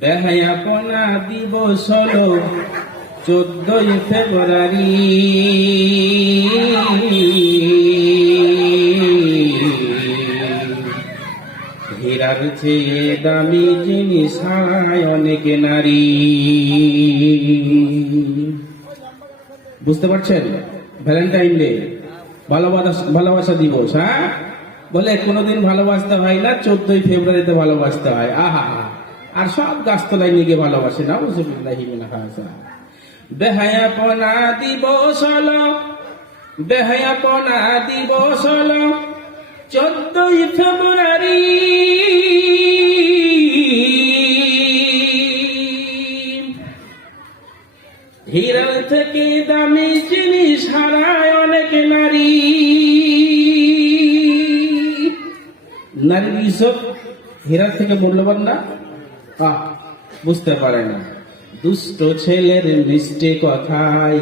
বেহায়াপনা দিবস হলো 14ই ফেব্রুয়ারি। হীরার চেয়ে দামি জিনিস হারায় অনেক নারী। বুঝতে পারছেন? ভ্যালেন্টাইন ডে, ভালোবাসা দিবস। হ্যাঁ, বলে কোনোদিন ভালোবাসতে হয় না, 14ই ফেব্রুয়ারিতে ভালোবাসতে হয়। আহা, আর সব গাছতলায় নিয়ে গিয়ে ভালোবাসে না। বেহায়াপনা দিবস হলো, বেহায়াপনা দিবস হলো 14ই ফেব্রুয়ারি। হীরার থেকে দামি জিনিস হারায় অনেক নারী। নারীর ইজ্জত হীরার থেকে মূল্যবান না? বুঝতে পারে না। দুষ্ট ছেলের মিষ্টি কথায়,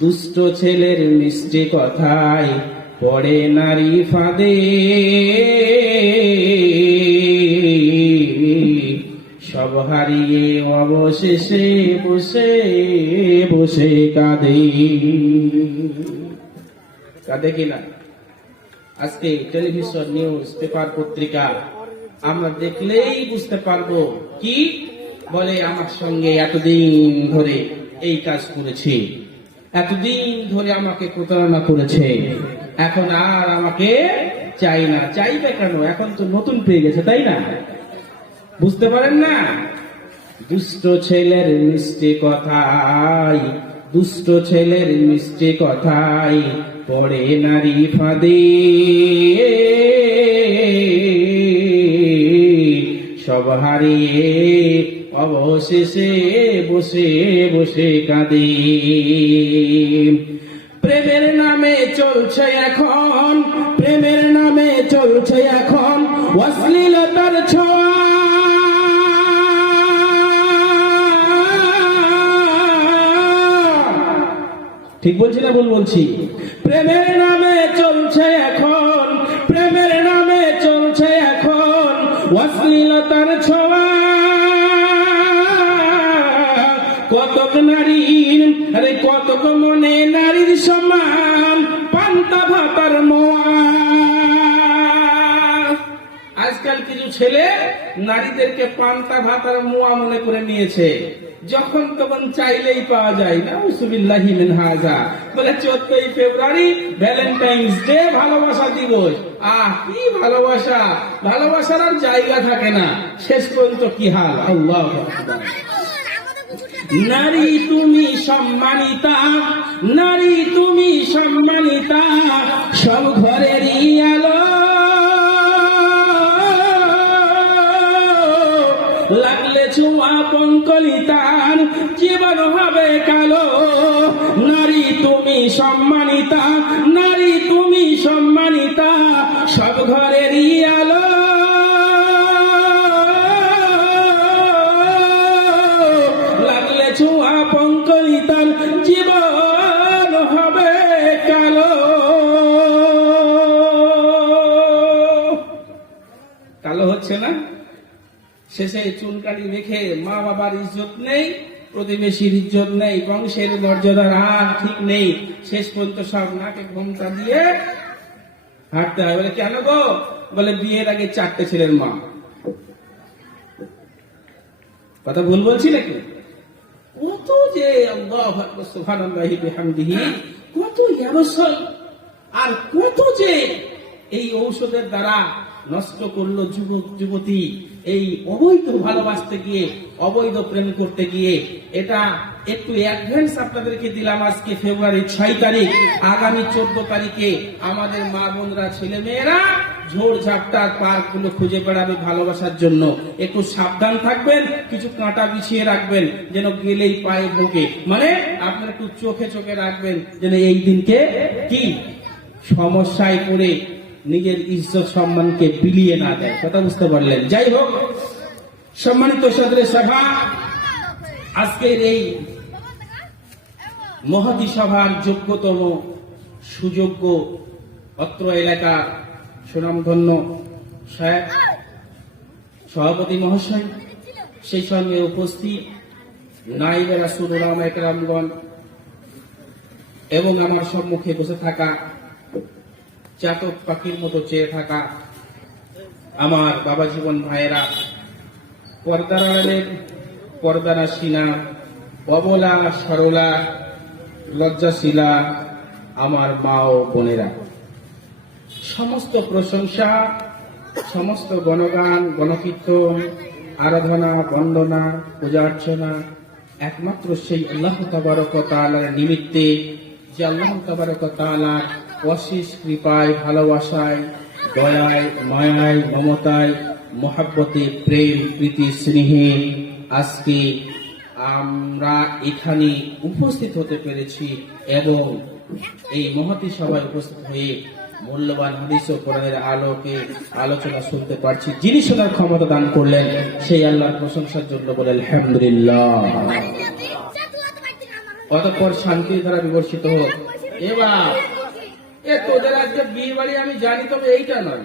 দুষ্ট ছেলের মিষ্টি কথায় পড়ে নারী ফাঁদে। সব হারিয়ে অবশেষে বসে বসে কাঁদে। কাঁদে কিনা? আজকে টেলিভিশন, নিউজ পেপার, পত্রিকা আমরা দেখলেই বুঝতে পারবো কি বলে। আমার সঙ্গে এতদিন ধরে এই কাজ করেছে, এতদিন ধরে আমাকে প্রতারণা করেছে, এখন আর আমাকে চাই না। চাইবে কেন? এখন তো নতুন পেয়ে গেছে, তাই না? বুঝতে পারেন না? দুষ্ট ছেলের মিষ্টি কথাই, দুষ্ট ছেলের মিষ্টি কথাই পড়ে নারী ফাঁদে। সব হারিয়ে অবশেষে বসে বসে কাঁদে। প্রেমের নামে চলছে এখন, প্রেমের নামে চলছে এখন অশ্লীলতার ছোঁয়া। ঠিক বলছি না ভুল বলছি? প্রেমের নামে চলছে এখন, প্রেমের নামে চলছে এখন অশ্লীলতার ছোঁয়া। কতক নারীর, আরে কতক মনে নারীর সমান পান্তা ভাতার মোয়া। আজকাল কিছু ছেলে নারীদেরকে পান্তা ভাতার মোয়া মনে করে নিয়েছে, যখন তখন চাইলেই পাওয়া যায় না। উসুবিল্লাহি মিন হাযা। বলে 14ই ফেব্রুয়ারি ভ্যালেন্টাইন্স ডে, ভালোবাসা দিবস। কি ভালোবাসা! ভালোবাসার আর জায়গা থাকে না, শেষ পর্যন্ত কি হাল! আল্লাহু আকবার। নারী তুমি সম্মানিতা, নারী তুমি সম্মানিতা, সব ঘরেরই আলো। লাগলে ছোঁয়া পঙ্কলিতার জীবন হবে কালো। নারী তুমি সম্মানিতা, নারী তুমি সম্মানিতা, সব ঘরেরই আলো। লাগলে ছোঁয়া পঙ্কলিতার জীবন হবে কালো। কালো হচ্ছে না? শেষে চুনকালি রেখে মা বাবার ইজ্জত নেই, প্রতিবেশীর ইজ্জত নেই, বংশের মর্যাদার আর ঠিক নেই। শেষ পর্যন্ত সব নাকে ঘোমটা দিয়ে হাঁটতে হয়। বলে কেন গো? বলে বিয়ের আগে 4টে ছেলের মা। কথা ভুল বলছি নাকি? কত যে আল্লাহু আকবার সুবহানাল্লাহি বিহামদিহি, কত ব্যবসা আর কত যে এই ঔষধের দ্বারা নষ্ট করলো যুবক যুবতী। এই অবৈধ ভালোবাসতে গিয়ে, অবৈধ প্রেম করতে গিয়ে। এটা একটু অ্যাডভান্স আপনাদেরকে দিলাম। আজকে ফেব্রুয়ারি 6 তারিখ, আগামী 14 তারিখে আমাদের মা বোনরা, ছেলে মেয়েরা ঝোড় ঝাপটার পার্ক গুলো খুঁজে বেড়াবে ভালোবাসার জন্য। একটু সাবধান থাকবেন, কিছু কাঁটা বিছিয়ে রাখবেন যেন গেলেই পায়ে ঢোকে। মানে আপনার একটু চোখে চোখে রাখবেন যেন এই দিনকে কি সমস্যায় পড়ে নিজের ইজ্জত সম্মানকে বিলিয়ে না দেয়। কথা বুঝতে পারলেন? যাই হোক, সম্মানিত সদরে সভা, আজকের এই মহতী সভার যোগ্যতম সুযোগ্য অত্র এলাকার সুনামধন্য সাহেব সভাপতি মহাশয়, সেই সঙ্গে উপস্থিত নায়েবে রাসূল উলামায়ে কেরামগণ এবং আমার সম্মুখে বসে থাকা চাতক পাখির মতো চেয়ে থাকা আমার বাবা জীবন ভাইয়েরা, পর্দার আড়ালের পর্দানাসীনা, অবলা সরলা লজ্জাশীলা আমার মা ও বোনেরা, সমস্ত প্রশংসা, সমস্ত গণগান, গণকীর্তন, আরাধনা, বন্দনা, পূজা অর্চনা একমাত্র সেই আল্লাহ তাবারক ওয়া তাআলার নিমিত্তে, যে আল্লাহ তাবারক ওয়া তাআলার অশেষ কৃপায়, ভালোবাসায়, দয়ায়, মায়ায়, মমতায়, মহাব্বতে, প্রেম, প্রীতি, স্নেহে আজকে আমরা এখানে উপস্থিত হতে পেরেছি এবং এই মহতী সভায় উপস্থিত হয়ে মূল্যবান হাদিস ও কোরআনের আলোকে আলোচনা শুনতে পারছি। যিনি শোনার ক্ষমতা দান করলেন সেই আল্লাহর প্রশংসার জন্য বলে আলহামদুলিল্লাহ। অতঃপর শান্তির ধারা বিবর্ষিত হোক। এবার তোদের আজকে বিয়ে বাড়ি আমি জানি, তবে এইটা নয়,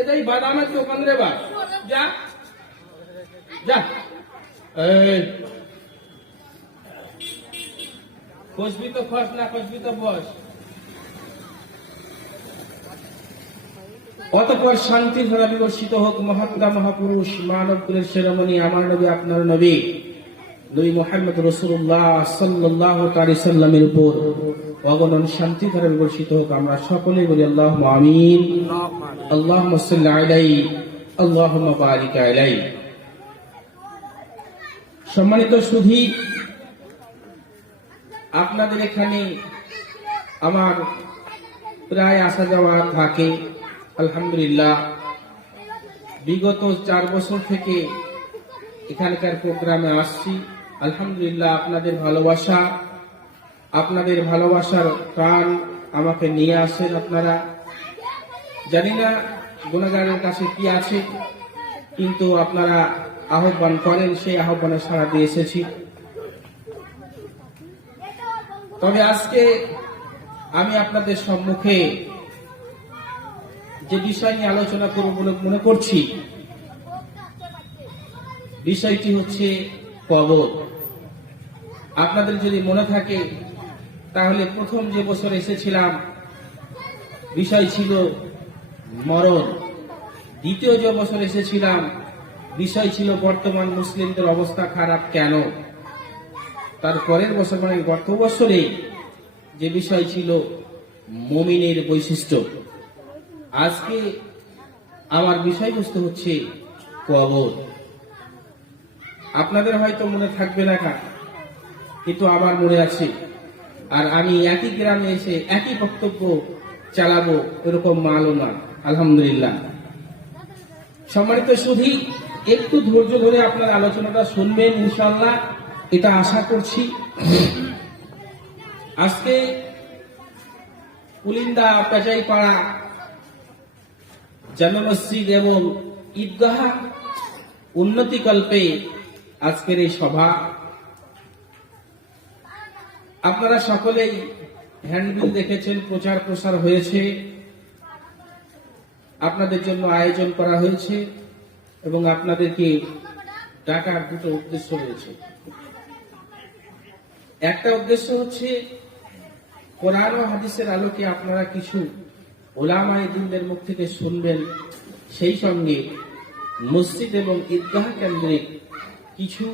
এটাই বাদামের দোকান রে। বা যা যা, খুশবি তো খস, না খুশবি তো বস। অতঃপর শান্তির ধারা বিবর্ষিত হোক মহাত্মা মহাপুরুষ মানব কুলের শিরোমণি আমার নবী, আপনার নবী নবী মুহাম্মদ রাসূলুল্লাহ সাল্লাল্লাহু আলাইহি সাল্লামের উপর অগণন শান্তি ধারা বিবর্ষিত হোক। আমরা সকলেই বলি আল্লাহুম্মা আমিন, আল্লাহুম্মা সাল্লি আলাইহি, আল্লাহুম্মা বারিক আলাইহি। সম্মানিত সুধী, আপনাদের এখানে আমার প্রায় আসা যাওয়া থাকে। আলহামদুলিল্লাহ, বিগত 4 বছর থেকে এখানকার প্রোগ্রামে আসছি। আলহামদুলিল্লাহ, আপনাদের ভালোবাসা, আপনাদের ভালোবাসার প্রাণ আমাকে নিয়ে আসেন আপনারা। জানি না গুনাহগারের কাছে কি আছে, কিন্তু আপনারা আহ্বান করেন, সেই আহ্বানে সাড়া দিয়ে এসেছি। তবে আজকে আমি আপনাদের সম্মুখে যে বিষয় নিয়ে আলোচনা করব বলে মনে করছি, বিষয়টি হচ্ছে কবর। আপনাদের যদি মনে থাকে তাহলে প্রথম যে বছর এসেছিলাম বিষয় ছিল মরণ। দ্বিতীয় যে বছর এসেছিলাম বিষয় ছিল বর্তমান মুসলিমদের অবস্থা খারাপ কেন। তারপরের বছর মানে গত বছরে যে বিষয় ছিল মুমিনের বৈশিষ্ট্য। আজকে আমার বিষয়বস্তু হচ্ছে কবর। আপনাদের হয়তো মনে থাকবে না, কিন্তু আমার মনে আছে। আর আমি একই গ্রামে এসে একই বক্তব্য চালাবো এরকম মালও না, আলহামদুলিল্লাহ। সম্মানিত সুধী, একটু ধৈর্য ধরে আপনার আলোচনাটা শুনবেন ইনশাআল্লাহ, এটা আশা করছি। আজকে কুলিন্দা, পেঁচাইপাড়া জামে মসজিদ এবং ঈদগাহ উন্নতিকল্পে আজকের এই সভা। আপনারা সকলেই হ্যান্ডবিল দেখেছেন, প্রচার প্রসার হয়েছে, আপনাদের জন্য আয়োজন করা হয়েছে এবং আপনাদেরকে ডাকার দুটো উদ্দেশ্য রয়েছে। একটা উদ্দেশ্য হচ্ছে কোরআন ও হাদিসের আলোকে আপনারা কিছু উলামায়ে দ্বীনদের মুখ থেকে শুনবেন, সেই সঙ্গে মসজিদ এবং ঈদগাহ কেন্দ্রিক কিছু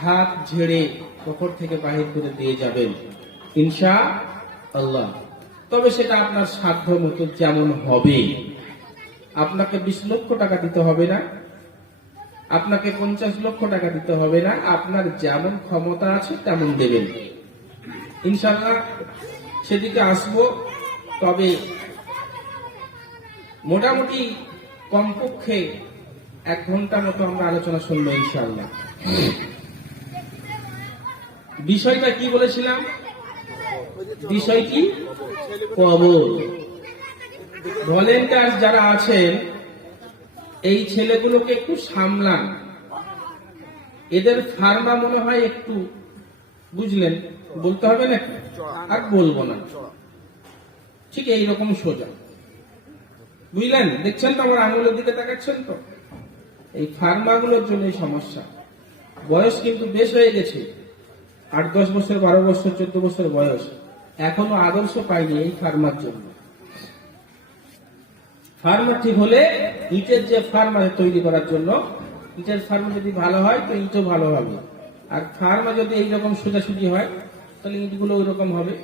হাত ঝেড়ে পকেট থেকে বাহির করে দিয়ে যাবেন ইনশাআল্লাহ। তবে সেটা আপনার সাধ্য মতো যেমন হবে। আপনাকে 20 লক্ষ টাকা দিতে হবে না, আপনাকে 50 লক্ষ টাকা দিতে হবে না, আপনার যেমন ক্ষমতা আছে তেমন দেবেন ইনশাআল্লাহ। সেদিকে আসবো। তবে মোটামুটি কমপক্ষে 1 ঘন্টা মতো আমরা আলোচনা শুনবো ইনশাআল্লাহ। বিষয়টা কি বলেছিলাম? বিষয়টি কবর। ভলেন্টিয়ার যারা আছেন এই ছেলেগুলোকে একটু সামলান। এদের ফার্মা মনে হয় একটু, বুঝলেন, বলতে হবে না, আর বলবো না, ঠিক এইরকম সোজা, বুঝলেন? দেখছেন তো আমার আঙুলের দিকে তাকাচ্ছেন তো? এই ফার্মাগুলোর জন্য সমস্যা। বয়স কিন্তু বেশ হয়ে গেছে, 8-10 বছর, 12 বছর, 14 বছর বয়স, এখনো আদর্শ পাইনি এই ফার্মার জন্য। ফার্মা ঠিক হলে ইটের যে ফার্মা তৈরি করার জন্য, ইটের ফার্মা যদি ভালো হয় তো ইটও ভালো হবে, আর ফার্মা যদি এইরকম সোজাসুজি হয় তাহলে ইটগুলো ওই রকম হবে।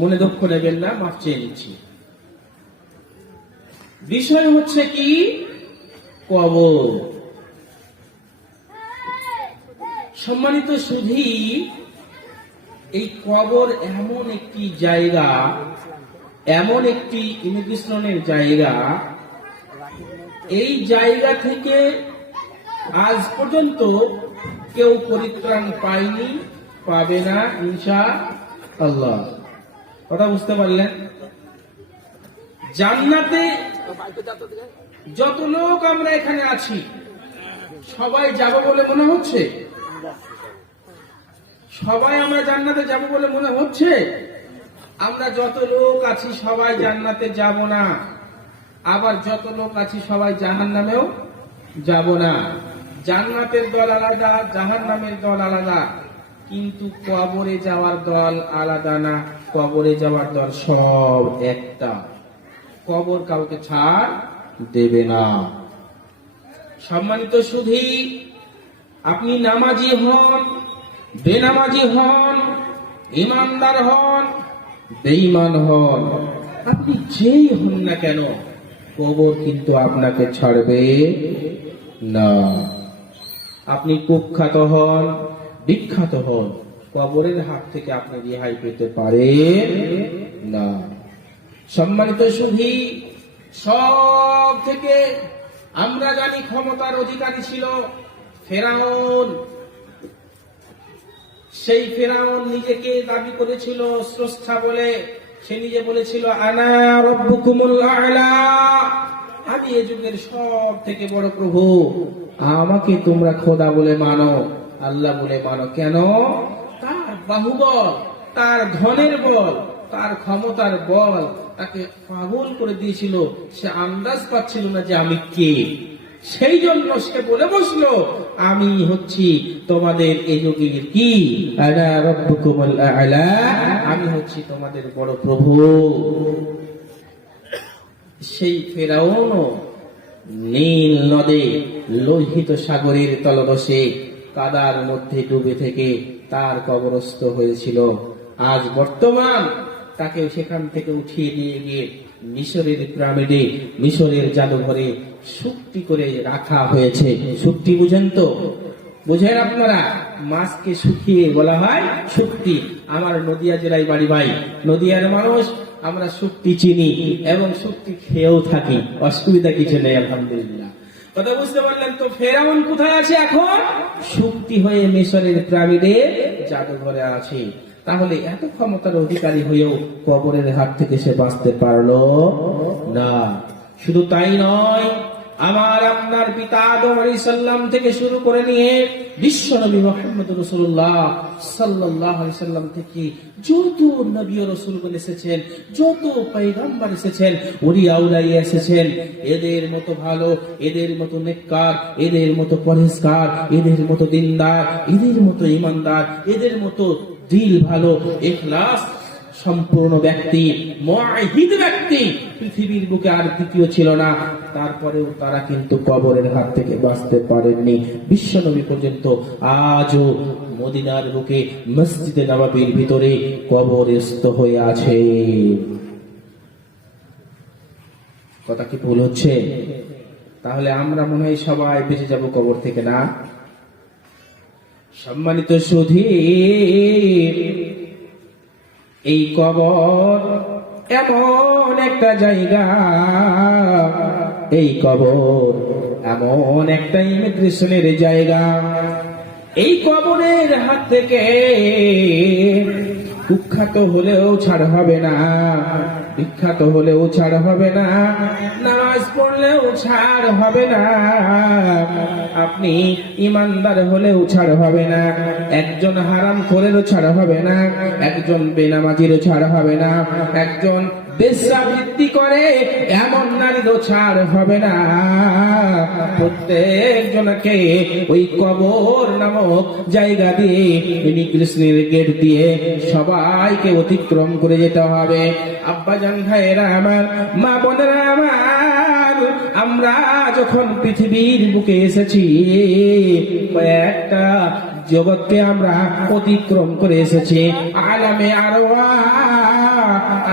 মনে দুঃখ নেবেন না, মাফ চেয়ে নিচ্ছি। বিষয় হচ্ছে কি, কবর। সম্মানিত সুধী, এই কবর এমন একটি জায়গা, এমন একটি ইমিগ্রেশনের জায়গা, এই জায়গা থেকে আজ পর্যন্ত কেউ পরিত্রাণ পায়নি, পাবে না ইনশাআল্লাহ। কথা বুঝতে পারলেন? জান্নাতে যত লোক আমরা এখানে আছি সবাই যাব বলে মনে হচ্ছে? সবাই আমরা জান্নাতে যাব বলে মনে হচ্ছে? আমরা যত লোক আছি সবাই জান্নাতে যাব না, আবার যত লোক আছি সবাই জাহান্নামেও যাব না। জান্নাতের দল আলাদা, জাহান্নামের দল আলাদা, কিন্তু কবরে যাওয়ার দল আলাদা না। কবরে যাওয়ার দল সব একটা। কবর কাউকে ছাড় দেবে না। সম্মানিত সুধী, আপনি নামাজি হন, বেনামাজি হন, ইমানদার হন, বেঈমান হন, আপনি যেই হন না কেন, কবর কিন্তু আপনাকে ছাড়বে না। আপনি কুখ্যাত হন, বিখ্যাত হন, কবরের হাত থেকে আপনি রেহাই পেতে পারেন না। সম্মানিত সুধী, সব থেকে আমরা জানি ক্ষমতার অধিকারী ছিল ফেরাউন। সেই ফেরাউন নিজেকে দাবি করেছিল স্রষ্টা বলে। সে নিজে বলেছিল, আনা রব্বুকুমুল আ'লা, আমি এই যুগের সব থেকে বড় প্রভু, আমাকে তোমরা খোদা বলে মানো, আল্লাহ বলে মানো। কেন? তার বাহুবল, তার ধনের বল, তার ক্ষমতার বল তাকে পাগল করে দিয়েছিল। সে আন্দাজ পাচ্ছিল না যে আমি কে। সেই জন্য সে বলে বসলো, আমি হচ্ছি তোমাদের এই যুগের কি, আনা রব্বুকুমুল আ'লা, আমি হচ্ছি তোমাদের বড় প্রভু। সেই ফেরাউনও নীল নদে, লোহিত সাগরের তলদেশে কাদার মধ্যে ডুবে থেকে তার কবরস্থ হয়েছিল। আজ বর্তমান তাকে সেখান থেকে উঠিয়ে নিয়ে গিয়ে মিশরের পিরামিডে, মিশরের জাদুঘরে শুকতি করে রাখা হয়েছে। শুকতি বুঝেন তো? বুঝেন আপনারা? মাছকে শুকিয়ে বলা হয় শুকতি। আমার নদিয়া জেলায় বাড়ি ভাই, নদিয়ার মানুষ, আমরা শুকতি চিনি এবং শুকতি খেয়েও থাকি, অসুবিধা কিছু নেই আলহামদুলিল্লাহ। কথা বুঝতে পারলেন তো? ফেরাউন কোথায় আছে এখন? শুকতি হয়ে মিশরের পিরামিডে জাদুঘরে আছে। তাহলে এত ক্ষমতার অধিকারী হয়েও কবরের হাত থেকে সে বাঁচতে পারলো না। শুধু তাই নয়, আমার আপনার পিতা আদম আলাইহিস সালাম থেকে শুরু করে নিয়ে বিশ্বনবী মুহাম্মদ রাসূলুল্লাহ সাল্লাল্লাহু আলাইহি সাল্লাম থেকে যত নবী ও রাসূলগণ এসেছেন, যত পয়গম্বর এসেছেন, ওলিয়া আউলিয়া এসেছেন, এদের মতো ভালো, এদের মতো নেককার, এদের মতো পরহেজগার, এদের মতো দিনদার, এদের মতো ঈমানদার, এদের মতো দিল ভালো, ইখলাস সম্পূর্ণ ব্যক্তি, মুআহিদ ব্যক্তি পৃথিবীর বুকে আর দ্বিতীয় ছিল না। তারপরেও তারা কিন্তু কবরের হাত থেকে বাঁচতে পারেননি। বিশ্বনবী পর্যন্ত আজও মদিনার বুকে মসজিদে নববীর ভিতরে কবরস্থ হয়ে আছে। কথা কি ভুল হচ্ছে? তাহলে আমরা মনে হয় সবাই বেঁচে যাব কবর থেকে, না? সম্মানিত সুধী, এই কবর এমন একটা জায়গা, এই কবর এমন একটা ইমিগ্রেশনের জায়গা। এই কবরের হাত থেকে কুখ্যাত হলেও ছাড় হবে না, বিখ্যাত হলেও ছাড় হবে না, নামাজ পড়লেও ছাড় হবে না, আপনি ইমানদার হলেও ছাড় হবে না, একজন হারাম খোরেরও ছাড় হবে না, একজন বেনামাজিরও ছাড় হবে না, একজন বেশ্যাবৃত্তি করে এমন নারীরও ছাড় হবে না। প্রত্যেক জনকে ওই কবর নামক জায়গা দিয়ে ইমিগ্রেশনের গেট দিয়ে সবাইকে অতিক্রম করে যেতে হবে। আব্বাজান ভাইয়েরা আমার, মা বোনেরা আমার, আমরা যখন পৃথিবীর বুকে এসেছি কয়েকটা জগৎকে আমরা অতিক্রম করে এসেছি। আলামে আরওয়াহ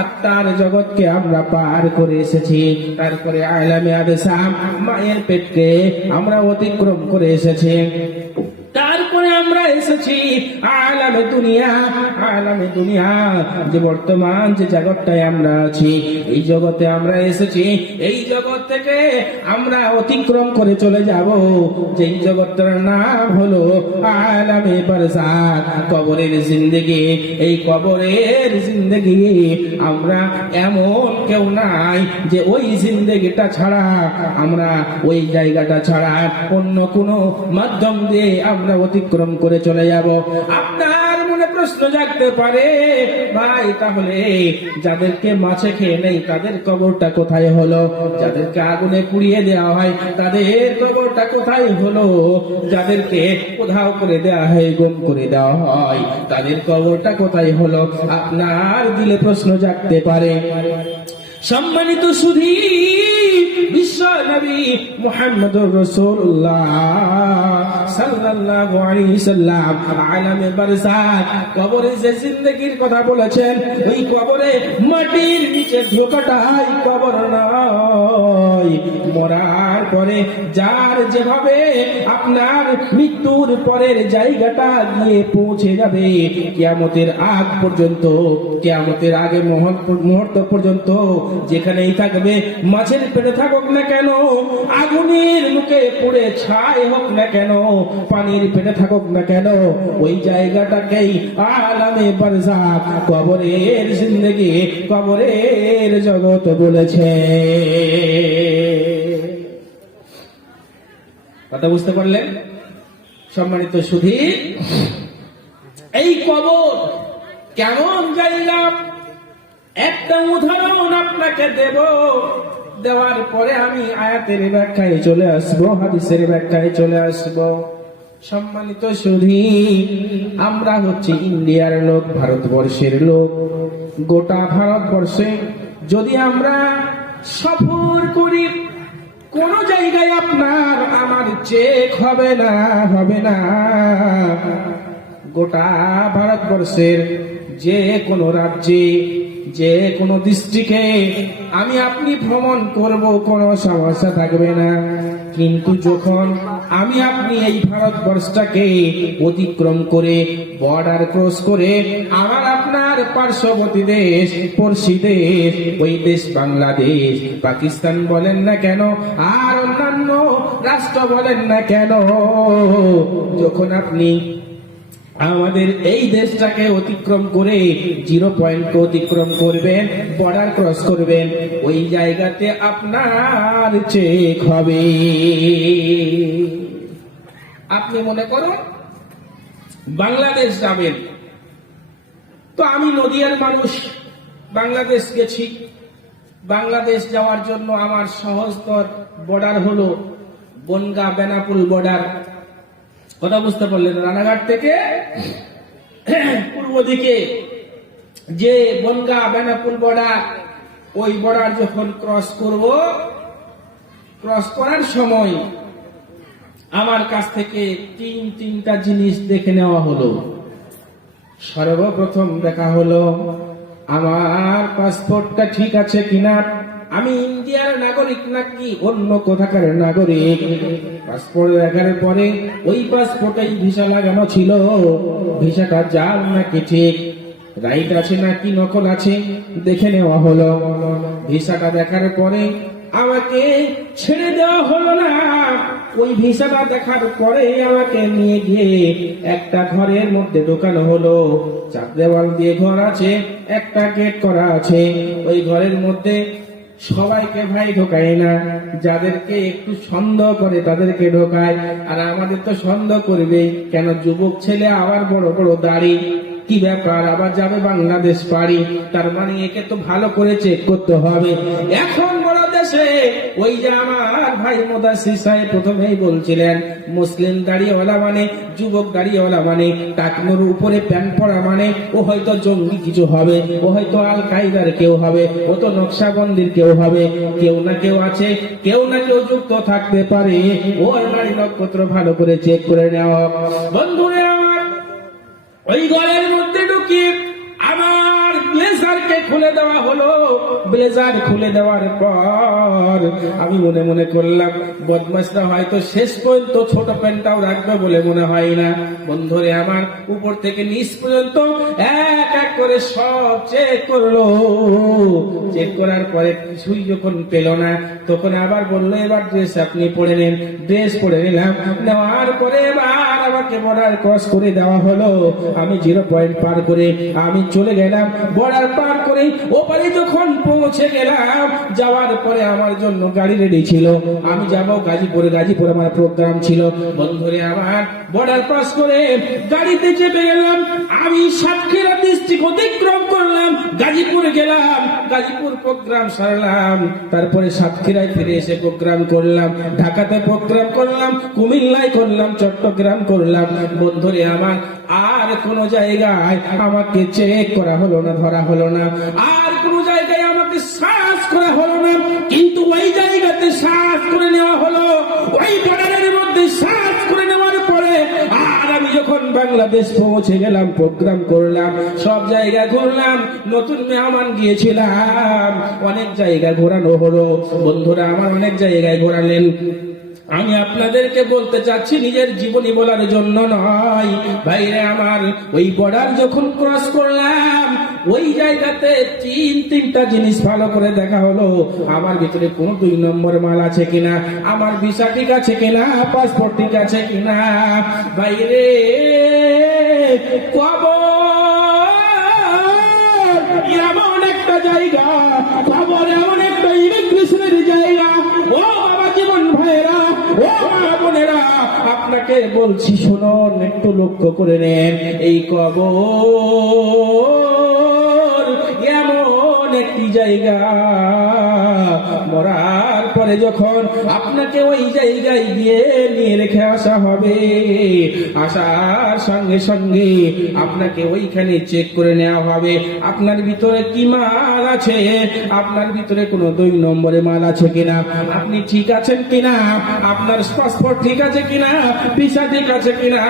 আত্মার জগৎকে আমরা পার করে এসেছি। তারপরে আলামে আদসাম মায়ের পেটকে আমরা অতিক্রম করে এসেছি। তারপরে আমরা এসেছি আলামে দুনিয়া। আলামে দুনিয়া যে বর্তমান যে জগৎটায় আমরা আছি, এই জগতে আমরা এসেছি। এই জগৎ থেকে আমরা অতিক্রম করে চলে যাব যেই জগৎটার নাম হলো আলামে বারজাখ, কবরের জিন্দেগি। এই কবরের জিন্দেগি আমরা এমন কেউ নাই যে ওই জিন্দেগিটা ছাড়া, আমরা ওই জায়গাটা ছাড়া অন্য কোনো মাধ্যম দিয়ে আমরা অতিক্রম করে চলে যাব। আপনার মনে প্রশ্ন জাগতে পারে, ভাই তাহলে যাদেরকে মাছে খেয়ে নেই তাদের কবরটা কোথায় হলো? যাদেরকে আগুনে পুড়িয়ে দেওয়া হয় তাদের কবরটা কোথায় হলো? যাদেরকে উধাও করে দেওয়া হয়, গুম করে দেওয়া হয়, তাদের কবরটা কোথায় হলো? আপনার দিলে প্রশ্ন জাগতে পারে। সম্মানিত সুধী, বিশ্ব নবী মুহাম্মদুর রাসূলুল্লাহ সাল্লাল্লাহু আলাইহি সাল্লাম আলামে বারজাখ কবরে যে জিন্দেগির কথা বলেছেন, ওই কবরে মাটির নিচে ঢোকাটাই কবর নয়। মরার পরে যার যেভাবে আপনার মৃত্যুর পরের জায়গাটা গিয়ে পৌঁছে যাবে, কিয়ামতের আগ পর্যন্ত, কিয়ামতের আগে মুহূর্ত পর্যন্ত যেখানেই থাকবে, মাছের পেটে থাকুক না কেন, আগুনের মুখে পুড়ে ছাই হোক না কেন, পানির পেটে থাকুক না কেন, ওই জায়গাটাকেই আলামে বারজাখ, কবরের জিন্দেগি, কবরের জগৎ বলেছে। কথা বুঝতে পারলেন? সম্মানিত সুধী, এই কবর কেমন জায়গা একটা উদাহরণ আপনাকে দেব। দেওয়ার পরে আমি আয়াতের ব্যাখ্যায় চলে আসব, হাদিসের ব্যাখ্যায় চলে আসব। সম্মানিত সুধী, আমরা হচ্ছে ইন্ডিয়ার লোক, ভারতবর্ষের লোক। গোটা ভারতবর্ষে যদি আমরা সফর করি, কোন জায়গায় আপনার আমার চেক হবে না, হবে না। গোটা ভারতবর্ষের যে কোনো রাজ্যে, যে কোনো ডিস্ট্রিক্টে আমি আপনি ভ্রমণ করব, কোনো সমস্যা থাকবে না। কিন্তু যখন আমি আপনি এই ভারতবর্ষটাকে অতিক্রম করে, বর্ডার ক্রস করে আমার আপনার পার্শ্ববর্তী দেশ, পড়শি দেশ, ওই দেশ বাংলাদেশ, পাকিস্তান বলেন না কেন, আর অন্যান্য রাষ্ট্র বলেন না কেন, যখন আপনি আমাদের এই দেশটাকে অতিক্রম করে 0 পয়েন্টকে অতিক্রম করবেন, বর্ডার ক্রস করবেন, ওই জায়গাতে আপনার চেক হবে। আপনি মনে করুন বাংলাদেশ যাবেন, তো আমি নদিয়ার মানুষ, বাংলাদেশ গেছি। বাংলাদেশ যাওয়ার জন্য আমার সহজতর বর্ডার হলো বনগাঁ বেনাপুল বর্ডার। কথা বুঝতে পারলেন? রানাঘাট থেকে পূর্ব দিকে যে বনগাঁ বেনাপুল বর্ডার, ওই বর্ডার যখন ক্রস করব, ক্রস করার সময় আমার কাছ থেকে তিনটা জিনিস দেখে নেওয়া হলো। সর্বপ্রথম দেখা হলো আমার পাসপোর্টটা ঠিক আছে কিনা, আমি ইন্ডিয়ার নাগরিক নাকি অন্য কোথাকার নাগরিক। পাসপোর্ট দেখার পরে ওই পাসপোর্টেই ভিসা লাগানো ছিল, ভিসাটা জাল নাকি ঠিক, রাইট আছে নাকি নকল আছে দেখে নেওয়া হলো। ভিসাটা দেখার পরে আমাকে ছেড়ে দেওয়া হলো না, ওই ভিসাটা দেখার পরে আমাকে নিয়ে গিয়ে একটা ঘরের মধ্যে ঢোকানো হলো। 4 দেওয়াল দিয়ে ঘর আছে, একটা গেট করা আছে। ওই ঘরের মধ্যে সবাইকে ভাই ঢোকায় না, যাদেরকে একটু সন্দেহ করে তাদেরকে ঢোকায়। আর আমাদের তো সন্দেহ করবেই, কেন যুবক ছেলে, আবার বড় বড় দাড়ি, কি ব্যাপার, আবার যাবে বাংলাদেশ পাড়ি, তার মানে একে তো ভালো করে চেক করতে হবে। এখন বড় দেশে ওই যে আমার ভাই মুদাসসির সাহেব প্রথমেই বলছিলেন, মুসলিম দাড়িওয়ালা মানে, যুবক দাড়িওয়ালা মানে, টাকনোর উপরে প্যান্ট পরা মানে ও হয়তো জঙ্গি কিছু হবে, ও হয়তো আল কায়দার কেউ হবে, ও তো নকশাবন্দির কেউ হবে, কেউ না কেউ আছে, কেউ না কেউ যুক্ত থাকতে পারে। ওর নারী নক্ষত্র ভালো করে চেক করে নেওয়া। বন্ধুরা আমার, ওই ঘরের মধ্যে ঢুকিয়ে আমার ব্লেজারকে খুলে দেওয়া হলো। ব্লেজার খুলে দেওয়ার পর আমি মনে মনে করলাম, বদমাশরা হয়তো শেষ পর্যন্ত ছোট প্যান্টটাও রাখবে বলে মনে হয় না। বন্ধুরে আমার, উপর থেকে নিচ পর্যন্ত এক এক করে সব চেক করলো। চেক করার পরে কিছুই যখন পেল না, তখন আবার বললো, এবার ড্রেস আপনি পরে নেন। ড্রেস পরে নিলাম, নেওয়ার পরে এবার আমাকে বর্ডার ক্রস করে দেওয়া হলো। আমি 0 পয়েন্ট পার করে আমি চলে গেলাম। বর্ডার পার করে ওপারে যখন পৌঁছে গেলাম, যাওয়ার পরে আমার জন্য গাড়ি রেডি ছিল, আমি যাব গাজীপুরে। গাজীপুরে আমার প্রোগ্রাম ছিল। বন্ধুরে আমার, বর্ডার পাস করে গাড়িতে চেপে গেলাম। আমি সাতক্ষীরা ডিস্ট্রিক্ট অতিক্রম করলাম, গাজীপুরে গেলাম, গাজীপুর প্রোগ্রাম সারলাম। তারপরে সাতক্ষীরায় ফিরে এসে প্রোগ্রাম করলাম, ঢাকাতে প্রোগ্রাম করলাম, কুমিল্লায় করলাম, চট্টগ্রাম করলাম। বন্ধুরে আমার, আর কোন জায়গায় আমাকে চেক করা হলো না, ধরা হলো না। আর কোন জায়গায় আমাকে সার্চ করা হলো না, কিন্তু ওই জায়গাতে সার্চ করে নেওয়া হলো। ওই বর্ডারের মধ্যে সার্চ করে নেওয়ার পরে আর আমি যখন বাংলাদেশ পৌঁছে গেলাম, প্রোগ্রাম করলাম, সব জায়গায় ঘুরলাম, নতুন মেহমান গিয়েছিলাম, অনেক জায়গায় ঘোরানো হলো। বন্ধুরা আমার, অনেক জায়গায় ঘোরালেন। আমি আপনাদেরকে বলতে চাচ্ছি, নিজের জীবনী বলার জন্য নয় ভাইরে আমার। ওই বর্ডার যখন ক্রস করলাম, ওই জায়গাতে তিনটা জিনিস ভালো করে দেখা হলো। আমার ভিতরে কোন 2 নম্বর মাল আছে কিনা, আমার ভিসা ঠিক আছে কিনা, পাসপোর্ট ঠিক আছে কিনা। ভাইরে, কবর এমন একটা জায়গা, কবর এমন একটা ইমিগ্রেশনের জায়গা। ও বাবা জীবন ভাইরা, ও মা বোনেরা, আপনাকে বলছি শুনুন, একটু লক্ষ্য করে নেন। এই কবর এমন একটি জায়গা, মরার পরে যখন আপনাকে ওই জায়গায় গিয়ে নিয়ে রেখে আসা হবে, আসার সঙ্গে সঙ্গে আপনাকে ওইখানে চেক করে নেওয়া হবে আপনার ভিতরে কি মাল আছে, আপনার ভিতরে কোনো 2 নম্বরে মাল আছে কিনা, আপনি ঠিক আছেন কিনা, আপনার পাসপোর্ট ঠিক আছে কিনা, ভিসা ঠিক আছে কিনা,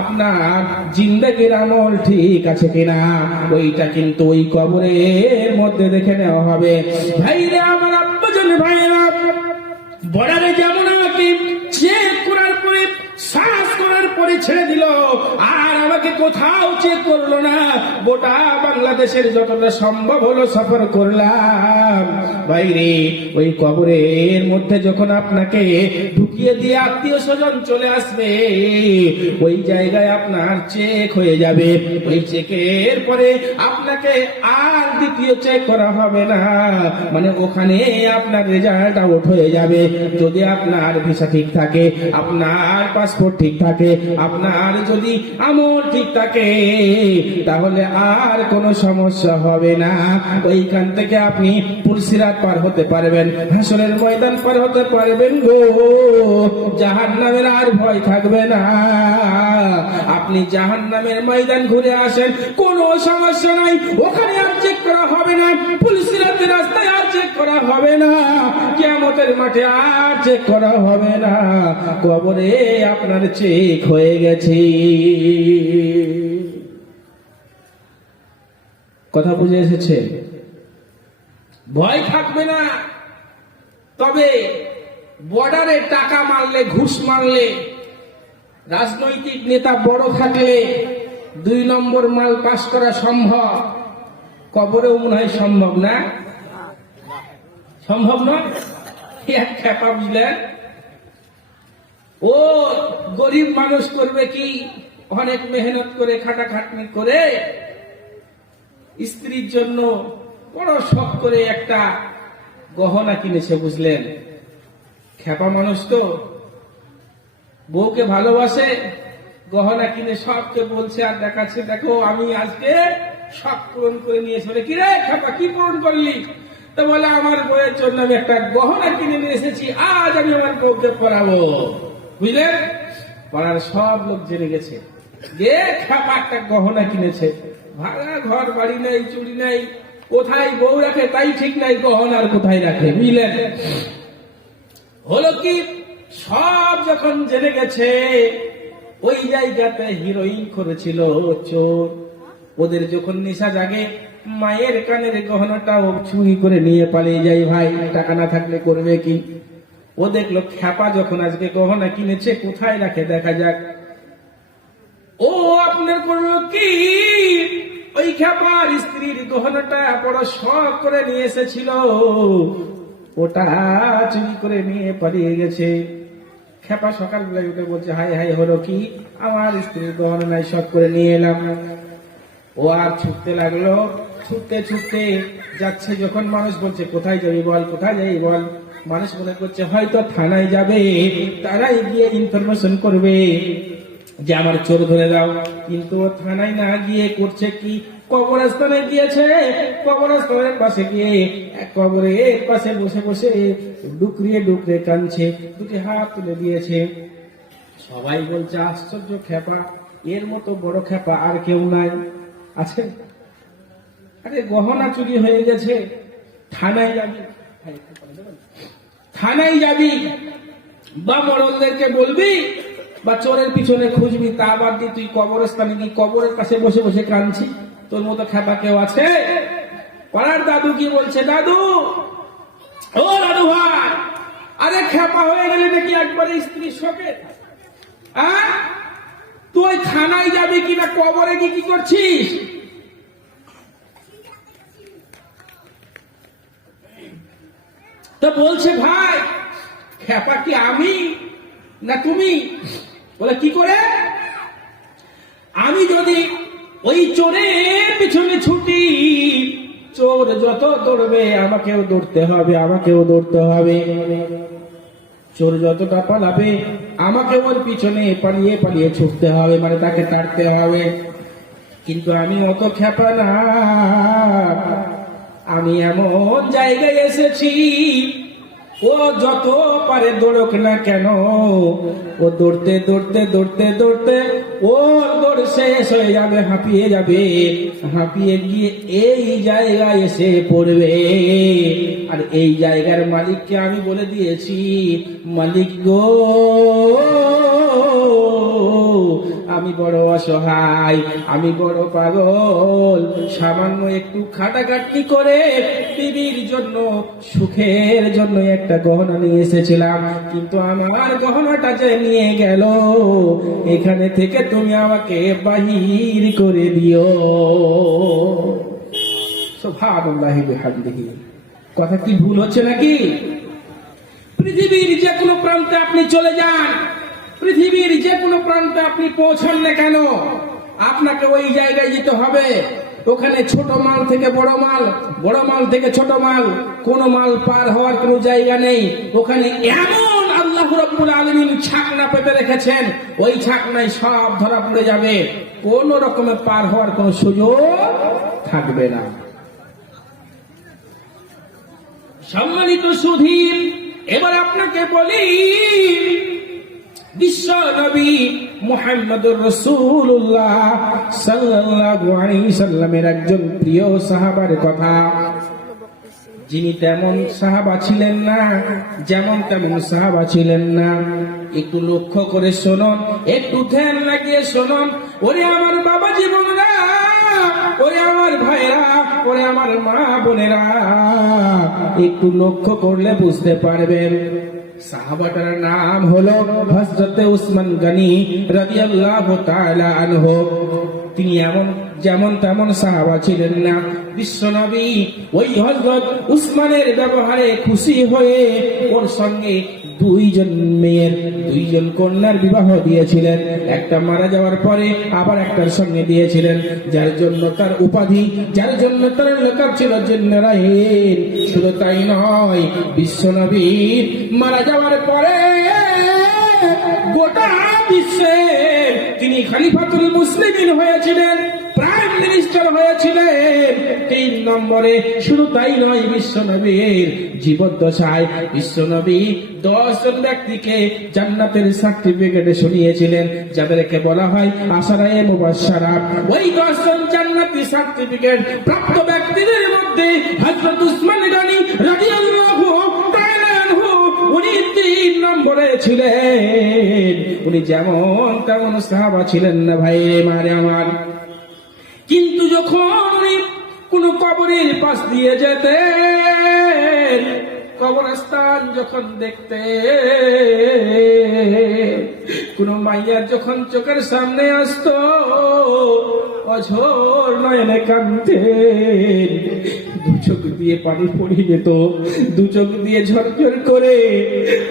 আপনার জিন্দেগির আমল ঠিক আছে কিনা। ওইটা কিন্তু ওই কবরের মধ্যে দেখে নেওয়া হবে। ভাইরে আমার, আব্বাজান ভাইরা, বর্ডারে যেমন আমাকে চেক করার পরে, সার্চ করার পরে ছেড়ে দিল, আর আমাকে কোথাও চেক করলো না। গোটা বাংলাদেশের যতটা সম্ভব হলো সফর করলাম। বাইরে ওই কবরের মধ্যে যখন আপনাকে ঢুকিয়ে দিয়ে আত্মীয় স্বজন চলে আসবে, ওই জায়গায় আপনার চেক হয়ে যাবে। ওই চেকের পরে আপনাকে আর দ্বিতীয় চেক করা হবে না, মানে ওখানে আপনার রেজাল্ট আউট হয়ে যাবে। যদি আপনার ভিসা ঠিক থাকে, আপনার পাসপোর্ট ঠিক থাকে, আপনার যদি আমল ঠিক থাকে, তাহলে আর কোনো সমস্যা হবে না। ওইখান থেকে আপনি পুলসিরাত পার হতে পারবেন, হাসরের ময়দান পার হতে পারবেন গো। জাহান্নামের আর ভয় থাকবে না। আপনি জাহান্নামের ময়দান ঘুরে আসেন, কোনো সমস্যা নাই, ওখানে আর চেক করা হবে না, পুলসিরাতের রাস্তায় আর চেক করা হবে না, কিয়ামতের মাঠে আর চেক করা হবে না। কবরে আপনার চেক হয়ে গেছে। কথা বুঝে এসেছে? ভয় থাকবে না। তবে বর্ডারে টাকা মারলে, ঘুষ মারলে, রাজনৈতিক নেতা বড় থাকলে 2 নম্বর মাল পাস করা সম্ভব, কবরেও মনে হয় সম্ভব না। সম্ভব নয়। এক খেপা বুঝলেন, ও গরিব মানুষ করবে কি, অনেক মেহনত করে, খাটাখাটনি করে, স্ত্রীর জন্য বড় শখ করে একটা গহনা কিনেছে, বুঝলেন। খেপা মানুষ তো, বউকে ভালোবাসে, গহনা কিনে সবকে বলছে আর দেখাচ্ছে, দেখো আমি আজকে সব পূরণ করে নিয়েছি। বলে কি রে খাপা, কি পূরণ করলি? তো বলে আমার বউয়ের জন্য আমি একটা গহনা কিনে নিয়ে এসেছি, আজ আমি আমার বউকে পরাবো। বুঝলেন? পাড়ার সব লোক জেনে গেছে যে খাপা একটা গহনা কিনেছে। ভাড়া ঘর বাড়ি নাই, চুরি নাই, কোথায় বউ রাখে তাই ঠিক নাই, গহনার কোথায় রাখে। বুঝলেন? হলো কি, সব যখন জেনে গেছে, ওই জায়গাতে হিরোইন করেছিল চোর। ওদের যখন নেশা জাগে, মায়ের কানের গহনাটাও চুরি করে নিয়ে পালিয়ে যায়। ভাই, টাকা না থাকলে করবে কি? ও দেখলো খ্যাপা যখন আজকে গহনা কিনেছে, কোথায় রাখে দেখা যাক। ও আপনার করলো কি, ওই খ্যাপার স্ত্রীর গহনাটা বড় শখ করে নিয়ে এসেছিল, ওটা চুরি করে নিয়ে পালিয়ে গেছে। খ্যাপা সকালবেলায় উঠে বলছে, হাই হাই, হলো কি, আমার স্ত্রীর গহনা নাই, শখ করে নিয়ে এলাম। ও আর ছুটতে লাগলো, ছুটতে ছুটতে যাচ্ছে। যখন মানুষ বলছে কোথায় যাবি বল, কোথায় যাবি বল, মানুষ মনে করছে হয়তো থানায় যাবে, তারাই গিয়ে ইনফরমেশন করবে যে আমার চোর ধরে দাও। কিন্তু ও থানায় না গিয়ে করছে কি, কবরস্থানে গিয়েছে। কবরস্থানের পাশে গিয়ে কবরের পাশে বসে বসে ডুকরিয়ে ডুকরে কাঁদছে, দুটি হাত তুলে দিয়েছে। সবাই বলছে আশ্চর্য খ্যাপা, এর মতো বড় খ্যাপা আর কেউ নাই, আছে? আরে গহনা চুরি হয়ে গেছে, থানায় যাবি, থানায় যাবি বা মরলদেরকে বলবি বা চোরের পিছনে খুঁজবি, তা বাদ দিয়ে তুই কবরস্থানে গিয়ে কবরের কাছে বসে বসে কাঁদছি। তোর মতো খ্যাপা কেউ আছে? পাড়ার দাদু কি বলছে, দাদু, ও দাদু ভাই, আরে খ্যাপা হয়ে গেলে নাকি একবারে স্ত্রী শোকে। তুই থানায় যাবি কিনা কবরে গিয়ে কি করছিস? তো বলছে ভাই, খ্যাপা কি আমি না তুমি? বলে কি করে? আমি যদি ওই চোরের পিছনে ছুটি, চোর যত দৌড়বে আমাকেও দৌড়তে হবে, আমাকেও দৌড়তে হবে। চোর যতটা পালাবে আমাকে ওর পিছনে পালিয়ে পালিয়ে ছুটতে হবে, মানে তাকে তাড়তে হবে। কিন্তু আমি অত খ্যাপা না, আমি এমন জায়গায় এসেছি, ও যত পারে দৌড়ক না কেন, ও দৌড়তে দৌড়তে দৌড়তে দৌড়তে ওর দৌড় শেষ হয়ে যাবে, হাঁপিয়ে যাবে, হাঁপিয়ে গিয়ে এই জায়গায় এসে পড়বে। আর এই জায়গার মালিককে আমি বলে দিয়েছি, মালিক গো, আমি বড় অসহায়, আমি বড় পাগল, সামান্য একটু খাটাখাটনি করে বিবির জন্য, সুখের জন্য একটা গহনা নিয়ে এসেছিলাম, কিন্তু আমার গহনাটা যে নিয়ে গেল, এখানে থেকে তুমি আমাকে বাহির করে দিও। সুবহানাল্লাহি বিহামদিহি। কথা কি ভুল হচ্ছে নাকি? পৃথিবীর যে কোনো প্রান্তে আপনি চলে যান, পৃথিবীর যে কোনো প্রান্তে আপনি পৌঁছান না কেন, আপনাকে ওই জায়গায় যেতে হবে। ওখানে ছোট মাল থেকে বড় মাল, বড় মাল থেকে ছোট মাল, কোন মাল পার হওয়ার কোনো জায়গা নেই। ওখানে এমন আল্লাহ রাব্বুল আলামিন ছাকনা পেতে রেখেছেন, ওই ছাকনায় সব ধরা পড়ে যাবে, কোন রকমে পার হওয়ার কোনো সুযোগ থাকবে না। সম্মানিত সুধীর, এবার আপনাকে বলি, বিশ্ব নবী মুহাম্মদুর রাসূলুল্লাহ সাল্লাল্লাহু আলাইহি সাল্লামের একজন প্রিয় সাহাবার কথা, যিনি তেমন সাহাবা ছিলেন না, যেমন তেমন সাহাবা ছিলেন না। একটু লক্ষ্য করে শুনুন, একটু ধ্যান লাগিয়ে শুনুন। ওরে আমার বাবা জীবনরা, ওরে আমার ভাইরা, ওরে আমার মা বোনেরা, একটু লক্ষ্য করলে বুঝতে পারবেন। সাহাবাটার নাম হলো হযরত উসমান গনি রাদিয়াল্লাহু তাআলা আনহু। তিনি এমন যেমন তেমন সাহাবা ছিলেন না। বিশ্বনবী ওই হযরত উসমানের ব্যবহারে খুশি হয়ে ওর সঙ্গে দুইজন কন্যার বিবাহ দিয়েছিলেন। একটা মারা যাওয়ার পরে আবার একটার সঙ্গে দিয়েছিলেন, যার জন্য তার উপাধি, যার জন্য তার লকাব ছিল জিন্নারাইন। শুধু তাই নয়, বিশ্বনবী মারা যাওয়ার পরে গোটা বিশ্বের তিনি খলিফাতুল মুসলিমিন হয়েছিলেন, প্রাইম মিনিস্টার হয়েছিলেন। 3 নম্বরে শুধু তাই নয়, বিশ্বনবীর জীবদ্দশায় বিশ্বনবী 10 জন ব্যক্তিকে জান্নাতের সার্টিফিকেট শুনিয়েছিলেন, যাদেরকে বলা হয় আশারায়ে মুবাশশারা। ওই 10 জন জান্নাতি সার্টিফিকেট প্রাপ্ত ব্যক্তিদের মধ্যে হযরত উসমান গনি রাদিয়াল্লাহু তাআলা আনহু উনি 3 নম্বরে ছিলেন। উনি যেমন তেমন সাহাবা ছিলেন না ভাই মারে আমার। কিন্তু যখন উনি কোন কবরের পাশ দিয়ে যেতেন, কবরস্থান যখন দেখতেন, কোন মাইয়া যখন চোখের সামনে আসতো, অঝোর নয়নে কাঁদতেন, দু চোখ দিয়ে পানি পড়ে যেত, দু চোখ দিয়ে ঝরঝর করে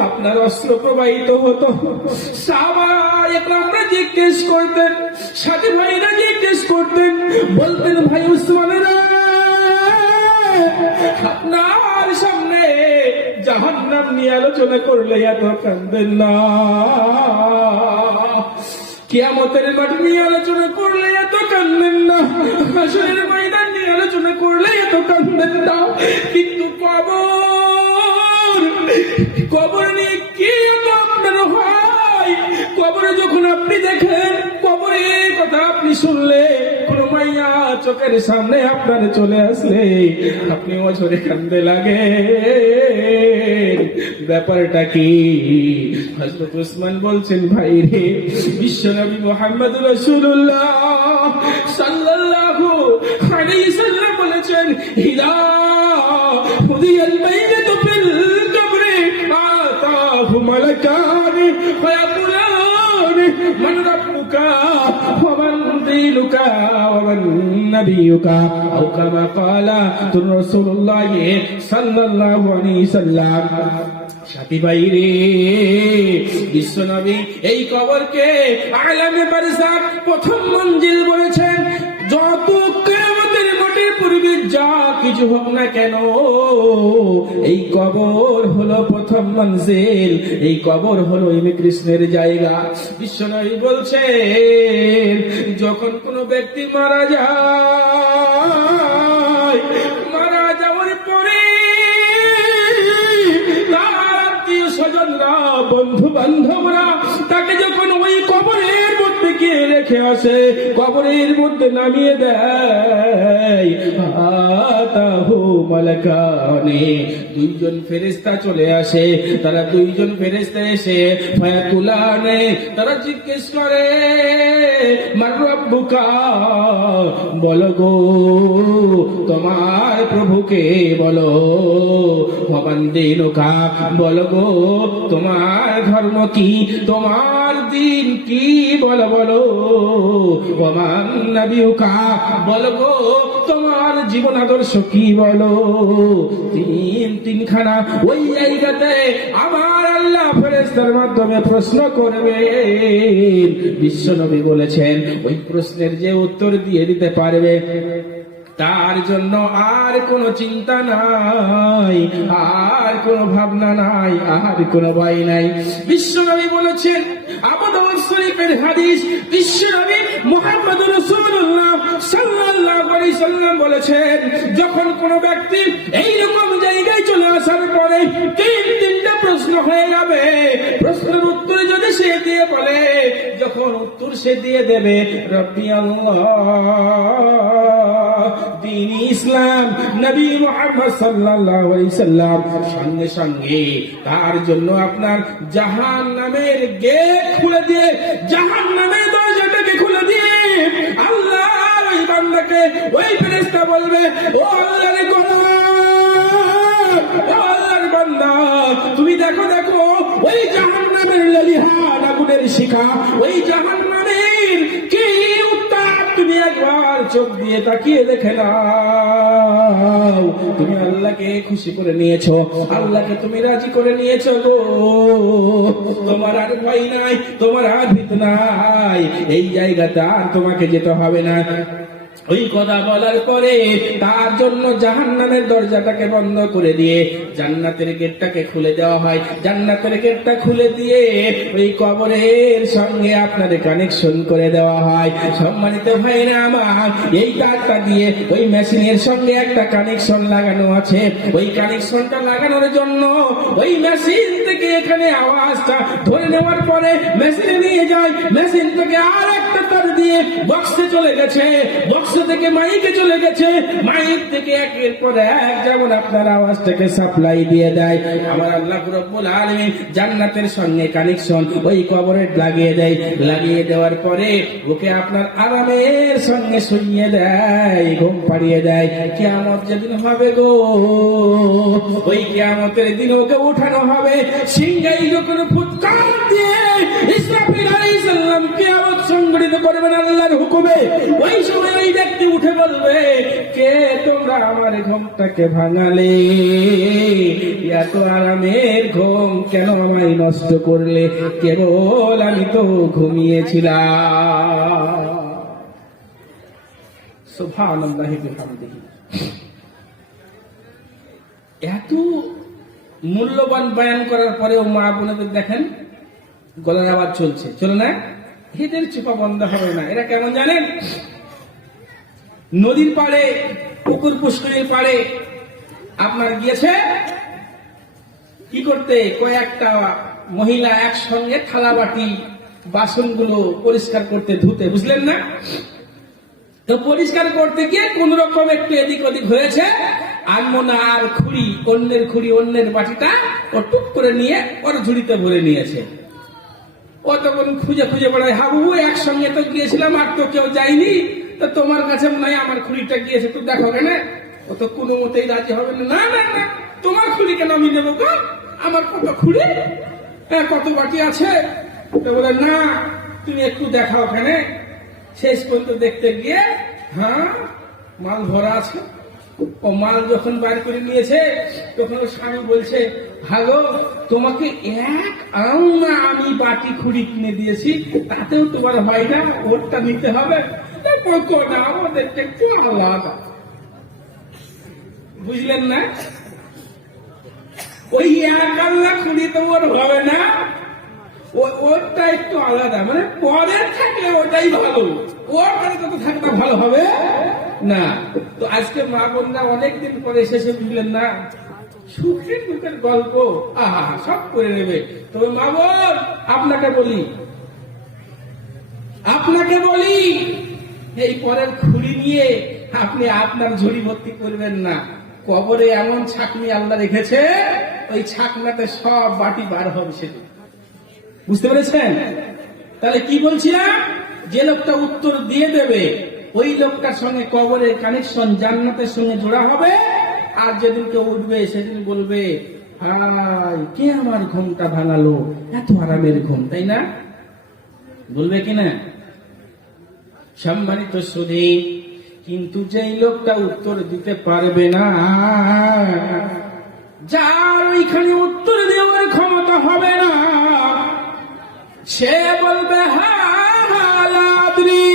আপনার অস্ত্র প্রবাহিত হতো। সাহাবায়ে কেরামরা জিজ্ঞেস করতেন, সাথী ভাইরা জিজ্ঞেস করতেন, বলতেন ভাই উসমানেরা, আপনার সামনে জাহান্নাম নিয়ে আলোচনা করলে এত কাঁদবেন না, কিয়ামতের মাঠ নিয়ে আলোচনা করলে এত কাঁদবেন না, হাসরের ময়দান নিয়ে আলোচনা করলে এত কাঁদবেন না। কিন্তু কবর নিয়ে কি এত আপনার হয়? কবরে যখন আপনি দেখেন, কবরের কথা আপনি শুনলে, কোন মাইয়া চোখের সামনে আপনার চলে আসলে আপনি অঝরে কাঁদতে লাগে। ব্যাপারটা কি? হযরত উসমান বলছেন, ভাই রে, বিশ্বনবী মুহাম্মদ রাসূলুল্লাহ সাল্লাল্লাহু আলাইহি সাল্লাম বলেছেন, ইদা হুদিয়াল মাইয়াতু ফিল কবরি আতাহু মালাকান ফায়াকুলান মান রাব্বুকা ওয়া মান দীনুকা ওয়া মান নাবিয়ুকা আও কামা ক্বালা রাসূলুল্লাহ সাল্লাল্লাহু আলাইহি সাল্লাম। সাথী ভাই রে, বিশ্বনবী এই কবরকে আলামে বারজাখ প্রথম মঞ্জিল বলেছেন। যত কিয়ামতের মাঠের পূর্বে যা কিছু হোক না কেন, এই কবর হলো প্রথম মঞ্জিল, এই কবর হলো কৃষ্ণের জায়গা। বিশ্বনবী বলছেন, যখন কোন ব্যক্তি মারা যায়, মারা যাওয়ার পরে স্বজনরা, বন্ধু বান্ধবরা তাকে যখন ওই কবরের মধ্যে গিয়ে রেখে আসে, কবরের মধ্যে নামিয়ে দেয়, আতাহু মালাকানে, 2 জন ফেরেশতা চলে আসে। তারা 2 জন ফেরেশতা এসে ফায়াকুলানে, তারা জিজ্ঞেস করে, মান রাব্বুকা, বলো গো তোমার প্রভুকে বলো, ওয়া মান দীনুকা, বলো গো তোমার ধর্ম কি, তোমার দিন কি, বলো বলো, ওয়া মান নাবিয়ুকা, বলো গো তোমার জীবন আদর্শ কি, বলো। তিনখানা ওই জায়গাতে আমার আল্লাহ ফেরেশতার মাধ্যমে প্রশ্ন করবে। বিশ্বনবী বলেছেন, ওই প্রশ্নের যে উত্তর দিয়ে দিতে পারবে, তার জন্য আর কোনো চিন্তা নাই, আর কোনো ভাবনা নাই, আর কোনো ভয় নাই। বিশ্বনবী বলেছেন, আবু দাউদ শরীফের হাদিস, বিশ্বনবী মুহাম্মদ রাসূলুল্লাহ সাল্লাল্লাহু আলাইহি সাল্লাম বলেছেন, যখন কোনো ব্যক্তি এই রকম জায়গায় চলে আসার পরে 3টা প্রশ্ন হয়ে যাবে, প্রশ্নের উত্তর যদি সে দিয়ে বলে, যখন উত্তর সে দিয়ে দেবে, রব্বি আল্লাহ, দ্বীন ইসলাম, নবী মুহাম্মদ সাল্লাল্লাহু আলাইহি সাল্লাম, সঙ্গে সঙ্গে তার জন্য আপনার জাহান্নামের গেট খুলে দিয়ে, জাহান্নামের দরজাটাকে খুলে দিয়ে আল্লাহর ওই বান্দাকে, ওই ফেরেশতা বলবে, ও আল্লাহর গোলাম, ও আল্লাহর বান্দা, তুমি দেখো দেখো ওই জাহান্নামের লেলিহান আগুনের শিখা, ওই জাহান্নামের কি উত্তাপ, তুমি একবার চোখ দিয়ে তাকিয়ে দেখে নাও। তুমি আল্লাহকে খুশি করে নিয়েছো, আল্লাহকে তুমি রাজি করে নিয়েছো গো, তোমার আর ভয় নাই, তোমার আর ভীত নাই, এই জায়গাতে আর তোমাকে যেতে হবে না। ওই কথা বলার পরে তার জন্য জাহান্নামের দরজাটাকে বন্ধ করে দিয়ে জান্নাতের গেটটাকে খুলে দেওয়া হয়। জান্নাতের গেটটা খুলে দিয়ে ওই কবরের সঙ্গে আপনার কানেকশন করে দেওয়া হয়। সম্মানিত ভাইরা আমার, এই তারটা দিয়ে ওই মেশিনের সঙ্গে একটা কানেকশন লাগানো আছে। ওই কানেকশনটা লাগানোর জন্য ওই মেশিন থেকে এখানে আওয়াজটা ধরে নেওয়ার পরে মেশিনে নিয়ে যায়। মেশিন থেকে আর একটা তার দিয়ে বক্সে চলে গেছে, বক্স থেকে মাইকে চলে গেছে, মাইক থেকে একের পর এক যেমন আপনার আওয়াজটাকে সাপ্লাই দিয়ে দেয়। আমার আল্লাহ রব্বুল আলামিন জান্নাতের সঙ্গে কানেকশন ওই কবরে লাগিয়ে দেয়। লাগিয়ে দেওয়ার পরে ওকে আপনার আরামের সঙ্গে শুইয়ে দেয়, ঘুম পাড়িয়ে দেয়। কিয়ামত যেদিন হবে গো, ওই কিয়ামতের দিন ওকে উঠানো হবে। সিংহাই যখন ফুৎকার দিয়ে ইসরাফিল আলাইহিস সালাম কিয়ামত সংঘটিত করবেন আল্লাহর হুকুমে, ওই সময় ওই ব্যক্তি উঠে বলবে, কে তোমরা আমার ঘুমটাকে ভাঙালে? এত আরামের ঘুম কেন আমায় নষ্ট করলে? কেবল আমি তো ঘুমিয়েছিলাম। সুবহানাল্লাহি বিহামদিহি। এত মূল্যবান বয়ান করার পরেও মা বোনেদের দেখেন গলার আওয়াজ চলছে, চলে না? এদের চোপা বন্ধ হবে না। এরা কেমন জানেন? নদীর পাড়ে, পুকুর পুষ্করির পাড়ে আপনার গিয়েছে কি করতে? কয়েকটা মহিলা একসঙ্গে থালা বাটি বাসনগুলো পরিষ্কার করতে, ধুতে, বুঝলেন না? তো পরিষ্কার করতে গিয়ে কোন রকম একটু এদিক ওদিক হয়েছে, আনমোনা আর খুঁড়ি, অন্যের খুঁড়ি অন্যের বাটিটা ও টুক করে নিয়ে ওর ঝুড়িতে ভরে নিয়েছে। ও তখন খুঁজে খুঁজে বেড়ায়, হাবু একসঙ্গে তো গিয়েছিলাম আর তো কেউ যায়নি, তো তোমার কাছে মনে হয় আমার খুঁড়িটা গিয়েছে, তো দেখো কেন? ও তো কোনো মতেই রাজি হবে না। না না না, তোমার খুঁড়ি কেন আমি নেবো? আমার কত খুঁড়ি, কত বাটি আছে। তো বলে না, তুমি একটু দেখাও ওখানে। শেষ পর্যন্ত দেখতে গিয়ে হ্যাঁ মাল ভরা আছে। ও মাল যখন বার করে নিয়েছে তখন ওর স্বামী বলছে, ভাগো তোমাকে এক আউনা আমি বাটি খুঁড়ি কিনে দিয়েছি, তাতেও তোমার হয় না, ওরটা নিতে হবে। না, আমাদের একটু আলাদা, বুঝলেন না? ওই এক আল্লাহ খুঁড়ি তো ওর হবে না, ওরটা একটু আলাদা, মানে পরের থাকলে ওটাই ভালো, ওর মানে কত থাকলে ভালো হবে না। তো আজকে মা বোনরা অনেকদিন পরে এসেছে, বুঝলেন না? সুখের দুঃখের গল্প আহা সব করে নেবে। তবে মা বোন, আপনাকে বলি এই পরের খুঁড়ি নিয়ে আপনি আপনার ঝুড়ি ভর্তি করবেন না। কবরে এমন ছাকনি আল্লাহ রেখেছে, ওই ছাকনাতে সব বাটি বার হবে সেটা, বুঝতে পেরেছেন? তাহলে কি বলছিলাম? যে লোকটা উত্তর দিয়ে দেবে ওই লোকটার সঙ্গে কবরের কানেকশন জান্নাতের সঙ্গে জোড়া হবে। আর যেদিন কেউ উঠবে সেদিন বলবে, হায় কে আমার ঘুমটা ভাঙালো, এত আরামের ঘুম, তাই না? বলবে কিনা? সম্মানিত সুধী, কিন্তু যেই লোকটা উত্তর দিতে পারবে না, যার ওইখানে উত্তর দেওয়ার ক্ষমতা হবে না, সে বলবে হালাদ্রি,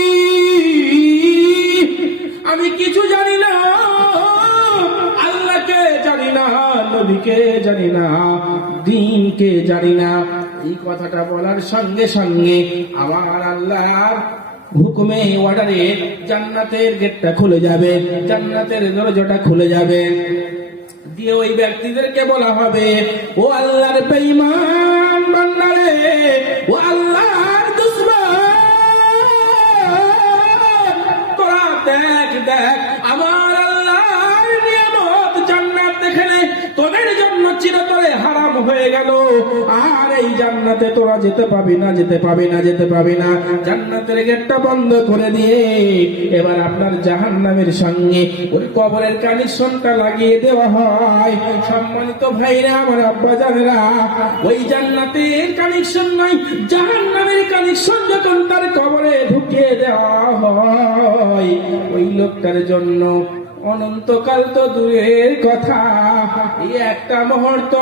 আমি কিছু জানি না, আল্লাহকে জানি না, নবীকে জানি না, দ্বীনকে জানি না। এই কথাটা বলার সঙ্গে সঙ্গে আমার আল্লাহর হুকুমে, অর্ডারে জান্নাতের গেটটা খুলে যাবে, জান্নাতের দরজাটা খুলে যাবে। দিয়ে ওই ব্যক্তিদেরকে বলা হবে, ও আল্লাহর বেঈমান বান্দারে, ও আল্লাহর দুশমন, তোরা দেখ দেখ আমার আল্লাহর নিয়ামত জান্নাত দেখে নে, তোদের জন্য চিরতরে হারাম হয়ে গেল। আর এই জান্নাতে তোরা যেতে পাবি না, যেতে পাবি না, যেতে পাবি না। জান্নাতের গেটটা বন্ধ করে দিয়ে এবার আপনার জাহান্নামের সঙ্গে ওর কবরের কানেকশনটা লাগিয়ে দেওয়া হয়। সম্মানিত ভাইরা, আমার আব্বা জানেরা, ওই জান্নাতের কানেকশন নাই, জাহান্নামের কানেকশন যখন তার কবরে ঢুকিয়ে দেওয়া হয়, ওই লোকটার জন্য অনন্তকাল তো দূরের কথা, একটা মুহূর্ত,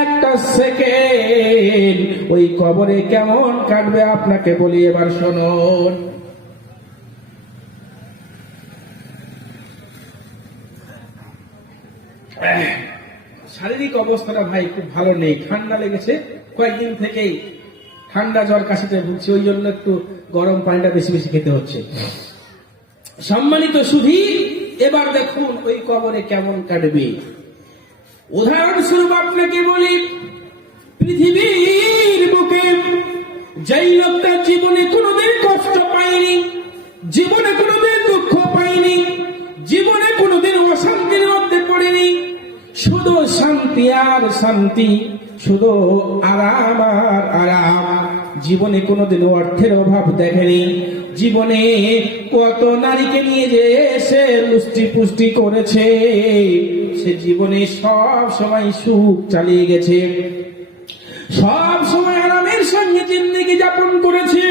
একটা সেকেন্ড ওই কবরে কেমন কাটবে আপনাকে বলি। এবার শুনুন, শারীরিক অবস্থাটা ভাই খুব ভালো নেই, ঠান্ডা লেগেছে কয়েকদিন থেকেই, ঠান্ডা জ্বর কাশিতে ভুগছি, ওই জন্য একটু গরম পানিটা বেশি বেশি খেতে হচ্ছে। সম্মানিত সুধী, এবার দেখুন ওই কবরে কেমন কাটবে। উদাহরণস্বরূপ আপনাকে বলি, পৃথিবীর বুকে যেই লোকটা জীবনে কোনোদিন কষ্ট পায়নি, জীবনে কোনোদিন দুঃখ পায়নি, জীবনে কোনোদিন অশান্তির মধ্যে পড়েনি, শুধু শান্তি আর শান্তি, শুধু আরাম আর আরাম, জীবনে কোনোদিন অর্থের অভাব দেখেনি, জীবনে কত নারীকে নিয়ে যে সে লুষ্টি পুষ্টি করেছে, সে জীবনে সব সময় সুখ চালিয়ে গেছে, সব সময় আরামের সঙ্গে জিন্দেগি যাপন করেছে,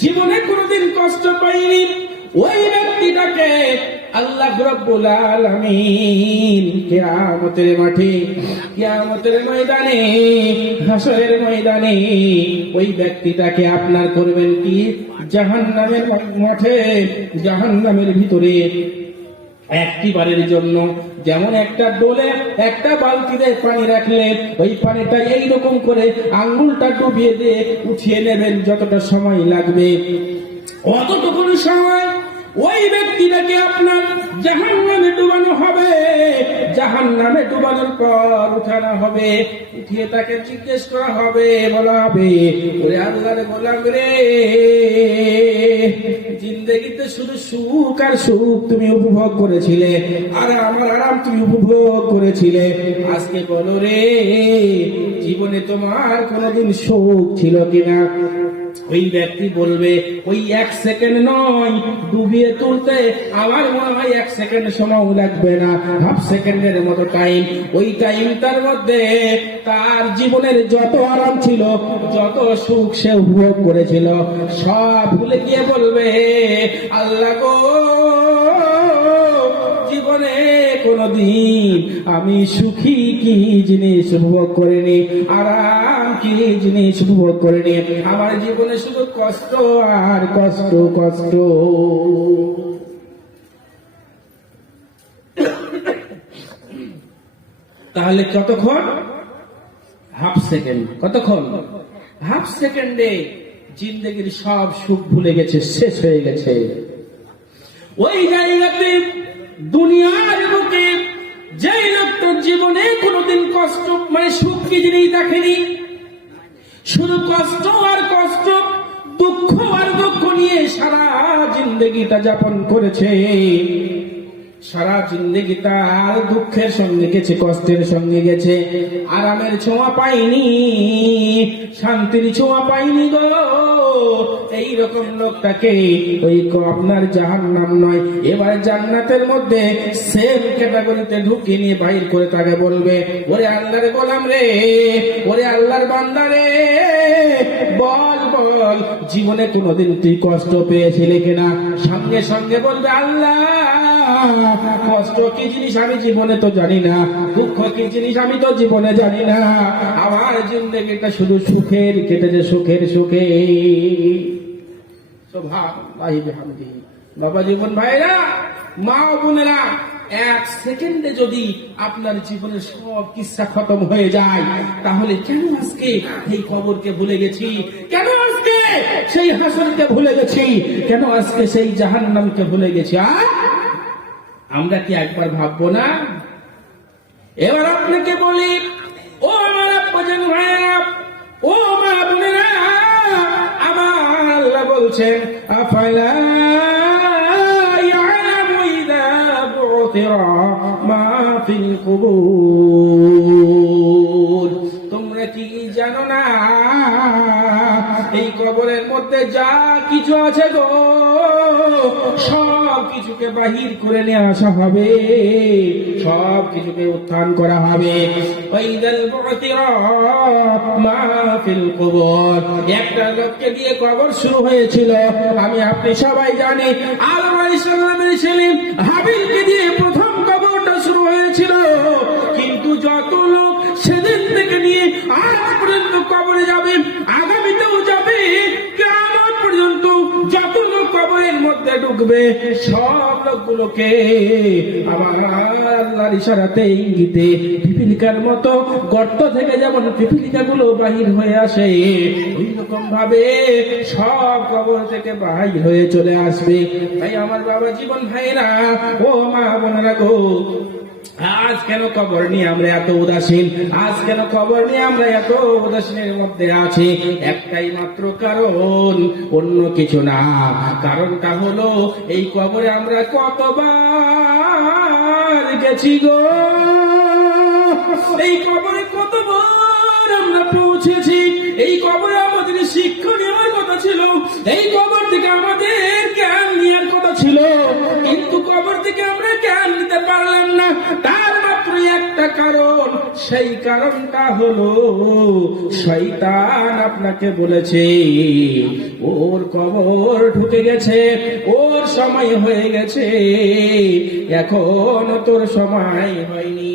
জীবনে কোনোদিন কষ্ট পায়নি, ওই ব্যক্তিটাকে আল্লাহ রাব্বুল আলামিন কিয়ামতের মাঠে, কিয়ামতের ময়দানে, হাসরের ময়দানে ওই ব্যক্তিটাকে আপনার করবেন কি, জাহান্নামের মাঠে, জাহান্নামের ভিতরে একটিবারের জন্য যেমন একটা ডোলে একটা বালতিতে পানি রাখলে ওই পানিটা এইরকম করে আঙ্গুলটা ডুবিয়ে দিয়ে উঠিয়ে নেবেন, যতটা সময় লাগবে অতটুকু সময় ওই ব্যক্তিটাকে আপনার জাহান্নামে ডুবানো হবে, জাহান্নামে ডুবানোর পর উঠানো হবে, উঠিয়ে তাকে জিজ্ঞেস করা হবে, বলা হবে, ওরে আল্লাহর গোলাম রে, জিন্দেগিতে শুধু সুখ আর সুখ তুমি উপভোগ করেছিলে, আর আমার আরাম তুমি উপভোগ করেছিলে, আজকে বলো রে জীবনে তোমার কোনোদিন সুখ ছিল কিনা? ওই ব্যক্তি বলবে, ওই 1 সেকেন্ড নয়, ডুবিয়ে তুলতে আমার মনে হয় 1 সেকেন্ড সময় লাগবে না, হাফ সেকেন্ডের মতো টাইম, ওই টাইমটার মধ্যে তার জীবনের যত আরাম ছিল, যত সুখ সে উপভোগ করেছিল, সব ভুলে গিয়ে বলবে, আল্লাহ গো, জীবনে কোনদিন আমি সুখী কি জিনিস উপভোগ করিনি, আরাম কি জিনিস উপভোগ করিনি, আমার জীবনে শুধু কষ্ট আর কষ্ট, কষ্ট। তাহলে কতক্ষণ? Half second. কতক্ষণ? হাফ সেকেন্ডে জিন্দেগির সব সুখ ভুলে গেছে, শেষ হয়ে গেছে। ওই জায়গাতে দুনিয়ার বুকে যেই লোকটার জীবনে কোনোদিন কষ্ট মানে সুখ কি জিনিস দেখেনি, শুধু কষ্ট আর কষ্ট, দুঃখ আর দুঃখ নিয়ে সারা জিন্দেগিটা যাপন করেছে, সারা জিন্দেগিটা আর দুঃখের সঙ্গে গেছে, কষ্টের সঙ্গে গেছে, আরামের ছোঁয়া পাইনি, শান্তির ছোঁয়া পাইনি গো, এইরকম লোকটাকে ওই আপনার জাহান্নাম নয়, এবার জান্নাতের মধ্যে সেম ক্যাটাগরিতে ঢুকিয়ে নিয়ে বাহির করে তাকে বলবে, ওরে আল্লাহর গোলাম রে, ওরে আল্লাহর বান্দা রে, বল বল জীবনে কোনোদিন তুই কষ্ট পেয়েছিলে কিনা? সঙ্গে সঙ্গে বলবে, আল্লাহ কষ্ট কি জিনিস আমি জীবনে তো জানি না, দুঃখ কি জিনিস আমি তো জীবনে জানি না, আমার জিন্দেগিটা শুধু সুখের কেটেছে, সুখের সুখে। সুবহানাল্লাহি বিহামদিহি। বাবা জীবন ভাইরা, মা বোনেরা, 1 সেকেন্ডে যদি আপনার জীবনের সব কিচ্ছা খতম হয়ে যায়, তাহলে কেন আজকে এই কবরকে ভুলে গেছি, কেন আজকে সেই হাসরকে ভুলে গেছি, কেন আজকে সেই জাহান্নামকে ভুলে গেছি? আমরা কি একবার ভাববো না? এবার আপনাকে বলি, ও আমার আব্বাজান ভাইরা, ও মা বোনেরা, আমার আল্লাহ বলছেন, আফালা ইয়ালামু ইযা বু'থিরা মা ফিল কুবুর, তোমরা কি জানো না এই কবরের মধ্যে যা কিছু আছে গো, সব কিছুকে বাহির করে নিয়ে আসা হবে, সব কিছুকে উত্থান করা হবে। ওয়াইদাল বু'থিরা মা ফিল কুবুর, একটা লোককে দিয়ে কবর শুরু হয়েছিল, আমি আপনি সবাই জানি, আদম আলাইহিস সালামের ছেলে হাবিলকে দিয়ে প্রথম কবরটা শুরু হয়েছিল, কিন্তু যত লোক সেদিন থেকে নিয়ে আজ পর্যন্ত কবরে যাবে, আগামীতেও যাবে, কিয়ামত পর্যন্ত যত লোক কবরের মধ্যে ঢুকবে, সব লোকগুলোকে আমার আল্লাহর ইশারাতে ইঙ্গিতে পিপিলিকার মতো গর্ত থেকে যেমন পিপিলিকাগুলো বাহির হয়ে আসে, ওই রকম ভাবে সব কবর থেকে বাহির হয়ে চলে আসবে। তাই আমার বাবা জীবন ভাইরা, ও মা বোনেরা গো, আজ কেন কবর নিয়ে আমরা এত উদাসীন? আজ কেন কবর নিয়ে আমরা এত উদাসীনের মধ্যে আছি? একটাই মাত্র কারণ, অন্য কিছু না। কারণটা হলো এই কবরে আমরা কতবার গেছি গো, এই কবরে কতবার আমরা পৌঁছেছি। এই কবরে আমাদের শিক্ষা নেওয়ার কথা ছিল, এই কবর থেকে আমাদের জ্ঞান নেওয়ার কথা ছিল, কিন্তু কবর থেকে আমরা জ্ঞান নিতে পারলাম না। তার মাত্র একটা কারণ, সেই কারণটা হলো শয়তান আপনাকে বলেছে ওর কবর ঢুকে গেছে, ওর সময় হয়ে গেছে, এখনো তোর সময় হয়নি,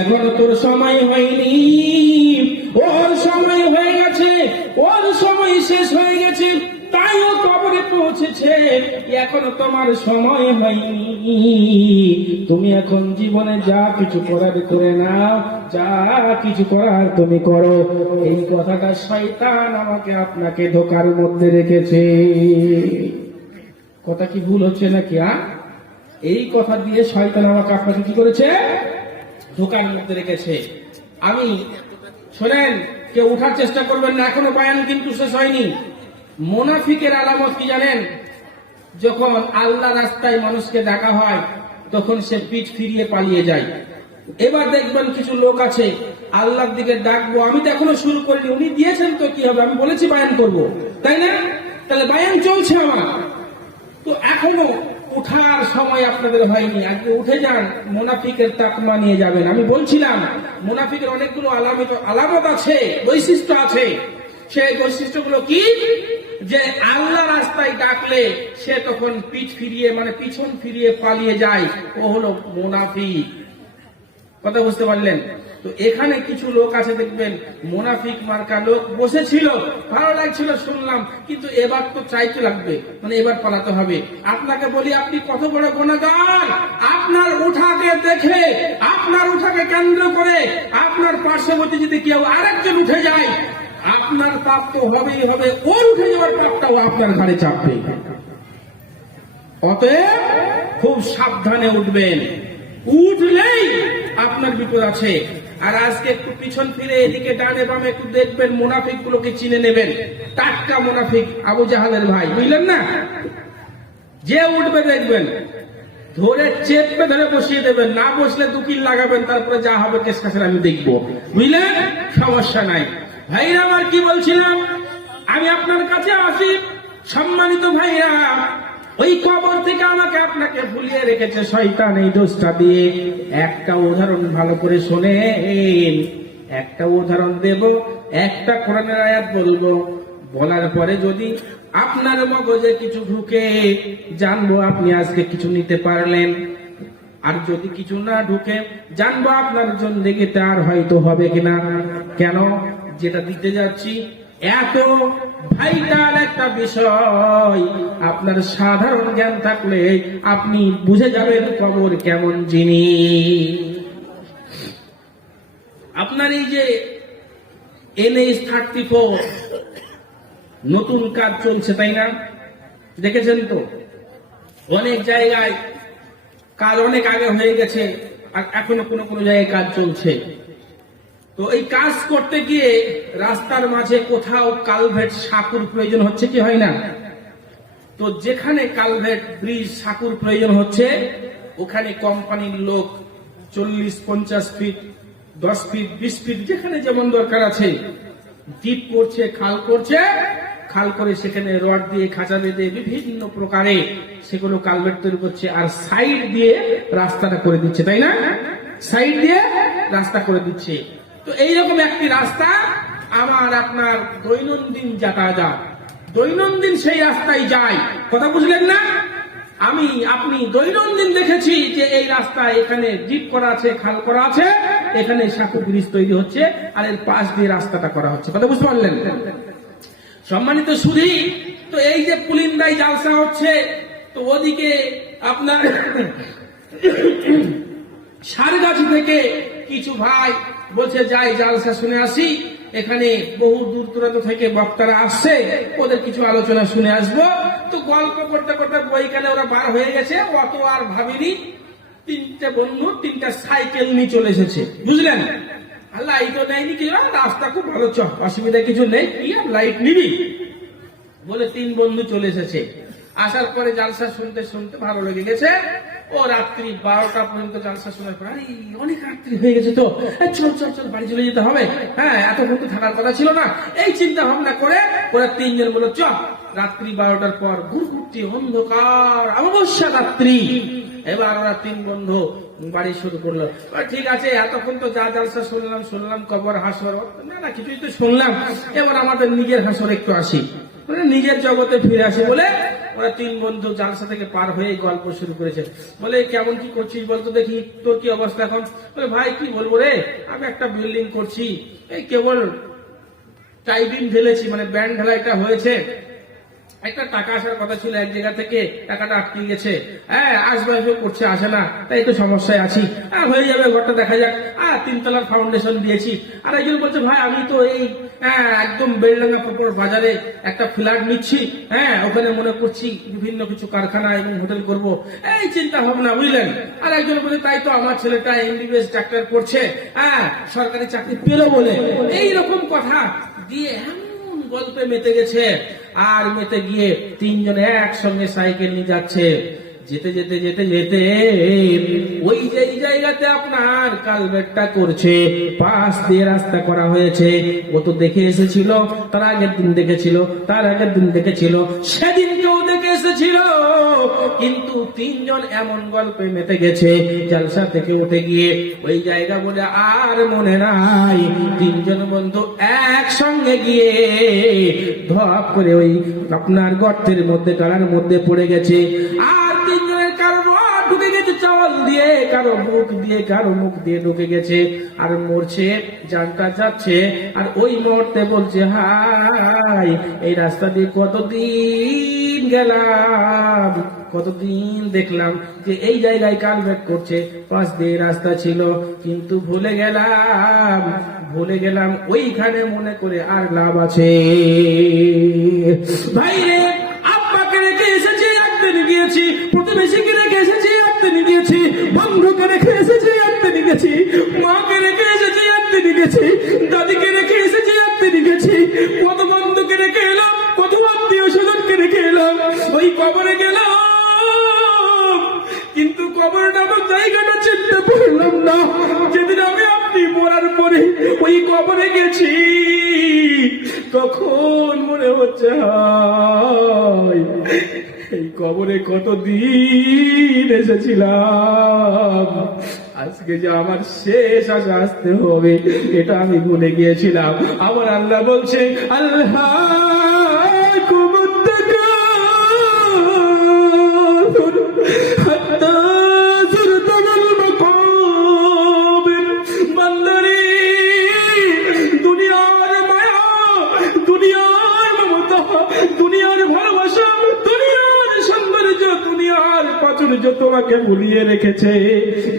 এখনো তোর সময় হয়নি, ওর সময় হয়ে গেছে, ওর সময় শেষ হয়ে গেছে, তাই ও কবরে পৌঁছেছে, এখনো তোমার সময় হয়নি। তুমি এখন জীবনে যা কিছু করার করে নাও, যা কিছু করার তুমি করো। এই কথাটা শয়তান আমাকে আপনাকে ধোকার মধ্যে রেখেছে। কথা কি ভুল হচ্ছে নাকি? এই কথা দিয়ে শয়তান আমাকে আপনাকে কি করেছে? ধোকার মধ্যে রেখেছে। আমি শোনেন, কেউ উঠার চেষ্টা করবেন না, এখনো বয়ান কিন্তু শেষ হয়নি। মুনাফিকের আলামত কি জানেন? যখন আল্লাহ রাস্তায় মানুষকে ডাকা হয় তখন সে পিঠ ফিরিয়ে পালিয়ে যায়। এবার দেখবেন কিছু লোক আছে, আল্লাহর দিকে ডাকবো, আমি তো এখনো শুরু করিনি, উনি দিয়েছেন তো কি হবে, আমি বলেছি বায়ান করব, তাই না? তাহলে বায়ান চলছে আমার, তো এখনো উঠার সময় আপনাদের হয়নি। আগে উঠে যান, মুনাফিকের তাকমা নিয়ে যাবেন। আমি বলছিলাম মুনাফিকের অনেকগুলো আলামত আছে, বৈশিষ্ট্য আছে। সেই বৈশিষ্ট্যগুলো কি? যে আল্লাহ রাস্তায় ডাকলে সে তখন পিঠ ফিরিয়ে, মানে পিছন ফিরিয়ে পালিয়ে যায়, ও হলো মুনাফিক। কথা বুঝতে পারলেন? তো এখানে কিছু লোক আছে দেখবেন, মুনাফিক মার্কা লোক বসেছিল, ভালো লাগছিল শুনলাম, কিন্তু এবার তো চাইতে লাগবে, মানে এবার পালাতে হবে। আপনাকে বলি, আপনি কত বড় গুনাহগার! আপনার উঠাকে দেখে, আপনার উঠাকে কেন্দ্র করে আপনার পার্শ্ববর্তী যদি কেউ আরেকজন উঠে যায়, আপনার পাপ তো হবেই হবে, ওর উঠে যাওয়ার পাপটাও আপনার ঘাড়ে চাপবে। অতএব খুব সাবধানে উঠবেন, উঠলেই আপনার বিপদ আছে। আর আজকে একটু পিছন ফিরে এদিকে ডানে বামে একটু দেখবেন, মুনাফিক গুলোকে চিনে নেবেন। টাটকা মুনাফিক, আবু জাহালের ভাই, বুঝলেন না? যে উঠবে দেখবেন ধরে চেপে ধরে বসিয়ে দেবেন, না বসলে দুকিল লাগাবেন, তারপরে যা হবে কেস কাছের আমি দেখবো, বুঝলেন? সমস্যা নাই। ভাইরা আমার, কি বলছিলাম, আমি আপনার কাছে আসি, সম্মানিত ভাইরা, ওই কবর থেকে আমাকে আপনাকে ভুলিয়ে রেখেছে শয়তান এই দোষটা দিয়ে। একটা উদাহরণ ভালো করে শোনেন, একটা উদাহরণ দেব, একটা কোরআনের আয়াত বলবো, বলার পরে যদি আপনার মগজে কিছু ঢুকে, জানবো আপনি আজকে কিছু নিতে পারলেন, আর যদি কিছু না ঢুকে, জানবো আপনার জন্য দেখে আর হয়তো হবে কিনা। কেন? যেটা দিতে যাচ্ছি এত ভাইটাল একটা বিষয়, আপনার সাধারণ জ্ঞান থাকলে আপনি বুঝে যাবেন কবর কেমন জিনিস। আপনার এই যে NH-34 নতুন কাজ চলছে, তাই না? দেখেছেন তো, অনেক জায়গায় কাজ অনেক আগে হয়ে গেছে, আর এখনো কোনো কোনো জায়গায় কাজ চলছে। তো এই কাজ করতে গিয়ে রাস্তার মাঝে কোথাও কালভেট, সাঁকুর প্রয়োজন হচ্ছে কি হয় না? তো যেখানে কালভেট, ব্রিজ, সাঁকুর প্রয়োজন হচ্ছে, ওখানে কোম্পানির লোক 40-50 ফিট, 10 ফিট, 20 ফিট, যেখানে যেমন দরকার আছে, ডিপ করছে, খাল করছে, খাল করে সেখানে রড দিয়ে, খাঁচা বেঁধে বিভিন্ন প্রকারে সেগুলো কালভেট তৈরি করছে, আর সাইড দিয়ে রাস্তাটা করে দিচ্ছে, তাই না? সাইড দিয়ে রাস্তা করে দিচ্ছে। তো এইরকম একটি রাস্তা আমার আপনার দৈনন্দিন যাতায়াত, দৈনন্দিন সেই রাস্তায় যায়। কথা বুঝলেন না? আমি আপনি দৈনন্দিন দেখেছি যে এই রাস্তায় এখানে ডিপ করা আছে, খাল করা আছে, এখানে সাঁকো ব্রিজ তৈরি হচ্ছে, আর এর পাশ দিয়ে রাস্তাটা করা হচ্ছে। কথা বুঝতে পারলেন? সম্মানিত সুধী, তো এই যে পুলিন্দায় জালসা হচ্ছে, তো ওদিকে আপনার সারগাছি থেকে কিছু ভাই বলছে যাই জালসা শুনে আসি, এখানে বহু দূর দূরান্ত থেকে বক্তারা আসছে, ওদের কিছু আলোচনা শুনে আসবো। তো গল্প করতে করতে বইখানে ওরা বার হয়ে গেছে, অত আর ভাবিনি। তিনটে বন্ধু তিনটা সাইকেল নিয়ে চলে এসেছে, বুঝলেন? লাইটও নেয়নি, কি রাস্তা খুব ভালো, অসুবিধা কিছু নেই, কি আর লাইট নিবি বলে তিন বন্ধু চলে এসেছে। আসার পরে জালসা শুনতে শুনতে ভালো লেগে গেছে। ও রাত্রি 12টা পর্যন্ত জালসা শোনার পর অনেক রাত্রি হয়ে গেছে, তো চল চল চল বাড়ি চলে যেতে হবে, হ্যাঁ এতক্ষণ তো থাকার কথা ছিল না। এই চিন্তা ভাবনা করে ওরা তিনজন বলল চল। রাত্রি 12টার পর ঘুরঘুরটি অন্ধকার অমাবস্যা রাত্রি। এবার ওরা তিন বন্ধু বাড়ি শুরু করলো। ঠিক আছে, এতক্ষণ তো যা জালসা শুনলাম কবর হাসর না কিছুই তো শুনলাম, এবার আমাদের নিজের হাসর একটু আসি, মানে নিজের জগতে ফিরে আসি বলে ওরা তিন বন্ধু জালসা থেকে পার হয়ে গল্প শুরু করেছে। বলে কেমন কি করছিস বলতো দেখি, তোর কি অবস্থা এখন? বলে ভাই কি বলবো রে, আমি একটা বিল্ডিং করছি, এই কেবল টাইবিং ঢেলেছি, মানে ব্যান্ড ঢালাইটা হয়েছে, একটা টাকা আসার কথা ছিল এক জায়গা থেকে, টাকাটা আটকে গেছে, হ্যাঁ আসবে করছে আসে না, তাই তো সমস্যায় আছি। হয়ে যাবে, ঘরটা দেখা যাক। 3 তলার ফাউন্ডেশন দিয়েছি। আর একজন বলছে ভাই আমি তো এই একদম বেলডাঙ্গা কাপড় বাজারে একটা ফ্ল্যাট নিচ্ছি, হ্যাঁ ওখানে মনে করছি বিভিন্ন কিছু কারখানা এবং হোটেল করব, এই চিন্তা ভাবনা, বুঝলেন? আর একজন বলছে তাই তো আমার ছেলেটা এমবিবিএস ডাক্তার করছে, সরকারি চাকরি পেলো বলে, এইরকম কথা দিয়ে গল্পে মেতে গেছে। আর মেতে গিয়ে তিনজনে একসঙ্গে সাইকেল নিয়ে যাচ্ছে। যেতে যেতে যেতে যেতে ওই যে জায়গাতে আপনার কালভেটটা করছে, পাশ দিয়ে রাস্তা করা হয়েছে, ও তো দেখে এসেছিল, তার আগের দিন দেখেছিল, তার আগের দিন দেখেছিল, সেদিনকেও দেখে এসেছিল। কিন্তু তিনজন এমন গল্পে মেতে গেছে, জালসা থেকে উঠে গিয়ে ওই জায়গা বলে আর মনে নাই। তিনজন বন্ধু একসঙ্গে গিয়ে ধপ করে ওই আপনার গর্তের মধ্যে কারার মধ্যে পড়ে গেছে। আর তিনজনের কারো ঢুকে গেছে চাওয়াল দিয়ে, কারো মুখ দিয়ে ঢুকে গেছে, আর মরছে, জানটা যাচ্ছে। আর ওই মুহূর্তে বলছে হাই, এই রাস্তা দিয়ে কতদিন গেলাম, কতদিন দেখলাম যে এই জায়গায় কালভেট করছে, পাশ দিয়ে রাস্তা ছিল, কিন্তু ভুলে গেলাম ওইখানে মনে করে আর লাভ আছে। ভাইরে আব্বাকে রেখে এসেছি, একদিন গিয়েছি, প্রতিবেশীকে রেখে এসেছি, একদিন গিয়েছি, বন্ধুকে রেখে এসেছি, একদিন গেছি, মাকে রেখে এসেছি, একদিন গেছি, দাদিকে রেখে এসেছি, একদিন গেছি, কত বন্ধুকে রেখে এলাম, কত আত্মীয় স্বজনকে রেখে এলাম, ওই কবরে গেলাম, কিন্তু কবর নামক জায়গাটা চিনতে পারলাম না। যেদিন আমি আপনি মরার পরে ওই কবরে গেছি, তখন মনে হচ্ছে এই কবরে কতদিন এসেছিলাম, আজকে যে আমার শেষ আশা আসতে হবে এটা আমি ভুলে গিয়েছিলাম। আমার আল্লাহ বলছে আল্লাহ তোমাকে ভুলিয়ে রেখেছে,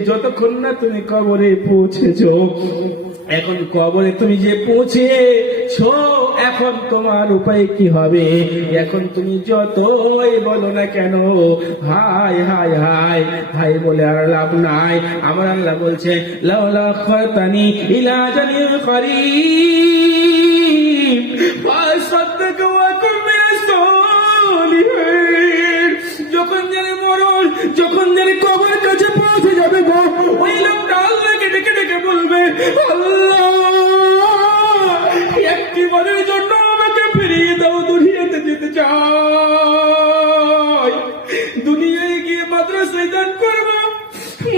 যতক্ষণ না তুমি কবরে পৌঁছেছো। এখন কবরে তুমি যে পৌঁছেছো, এখন তোমার উপায় কি হবে? এখন তুমি যতই বলো না কেন হাই হাই হাই হাই বলে আর লাভ নাই। আমার আল্লাহ বলছে লাউলা খাতানি ইলা জানিল করিম ফাসাদদাকা ওয়া কুম মিনাস সালিহিন। যখন জানি মরণ, যখন জানি কবর কাছে পৌঁছে যাবে গো, ওই লোকটা আল্লাহকে ডেকে ডেকে বলবে আল্লাহ একটি বারের জন্য আমাকে ফিরিয়ে দাও, দুনিয়াতে যেতে চাই। দুনিয়ায় গিয়ে মাদ্রাসায় দান করবো,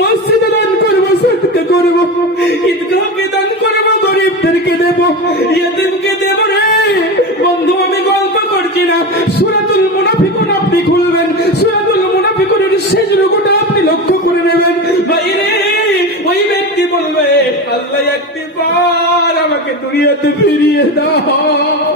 মসজিদে দান করবো, সাদকা করবো, ঈদগাহকে দান করবো, গরিবদেরকে দেবো, ইয়েতিমকে দেবো রে। বন্ধু আমি গল্প করছি না, সূরাতুল মুনাফিকুন আপনি খুলবেন, সূরাতুল মুনাফিকুনের শেষ রূপটা আপনি লক্ষ্য করে নেবেন। বাইরে ওই ব্যক্তি বলবে আল্লাহ একবার আমাকে দুনিয়াতে ফিরিয়ে দাও,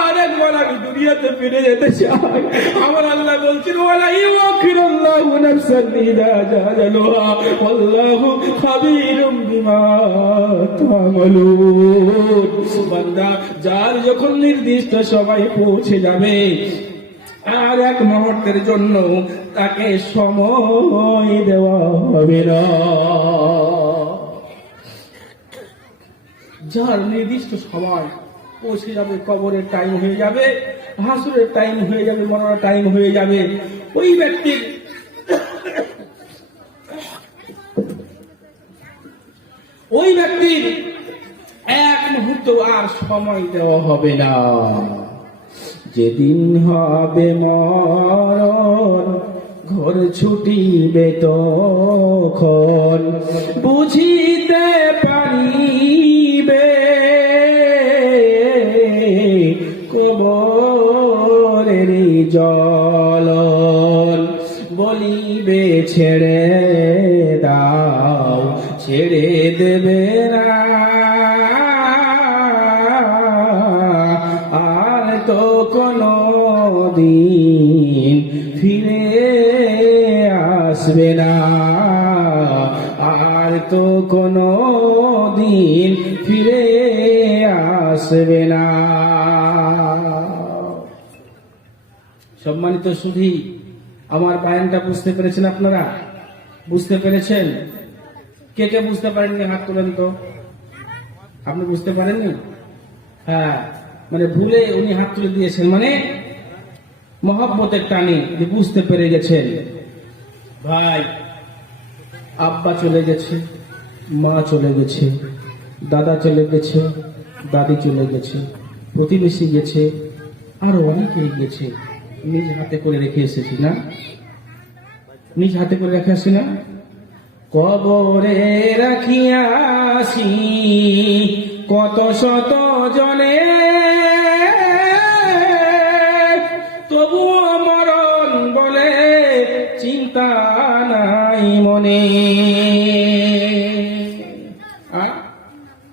আর একবার আমি দুনিয়া দুনিয়াতে ফিরে যেতে চাই। আমার আল্লাহ বলছেন ওয়ালা ইউখিরুল্লাহু নাফসান ইযা জাআ আজালুহা ওয়াল্লাহু খাবীরুম বিমা তা'মালুন। বান্দা যার যখন নির্দিষ্ট সময় পৌঁছে যাবে আর এক মুহূর্তের জন্য তাকে সময় দেওয়া হবে না। যার নির্দিষ্ট সময় পৌঁছে যাবে, কবরের টাইম হয়ে যাবে, হাসরের টাইম হয়ে যাবে, মরার টাইম হয়ে যাবে, ওই ব্যক্তির এক মুহূর্ত আর সময় দেওয়া হবে না। যেদিন হবে মরণ ঘর ছুটিবে তখন বুঝিতে পারিবে কবরের জ্বলন। বলিবে ছেড়ে দাও, ছেড়ে দেবে না, আর তো কোনো দিন ফিরে আসবে না, আর তো কোনো দিন ফিরে আসবে না। সম্মানিত সুধী, আমার বায়ানটা বুঝতে পেরেছেন আপনারা? বুঝতে পেরেছেন? কে কে বুঝতে পারেননি হাত তোলেন তো। আপনি বুঝতে পারেননি? হ্যাঁ, মানে ভুলে উনি হাত তুলে দিয়েছেন, মানে মহব্বতের টানে যে বুঝতে পেরে গেছেন। ভাই, আব্বা চলে গেছে, মা চলে গেছে, দাদা চলে গেছে, দাদি চলে গেছে, প্রতিবেশী গেছে, আরো অনেকেই গেছে। নিজ হাতে করে রেখে এসেছি না? নিজ হাতে করে রেখে আসি না? কবরে রাখিয়াছি কত শত জনে, তবুও মরণ বলে চিন্তা নাই মনে।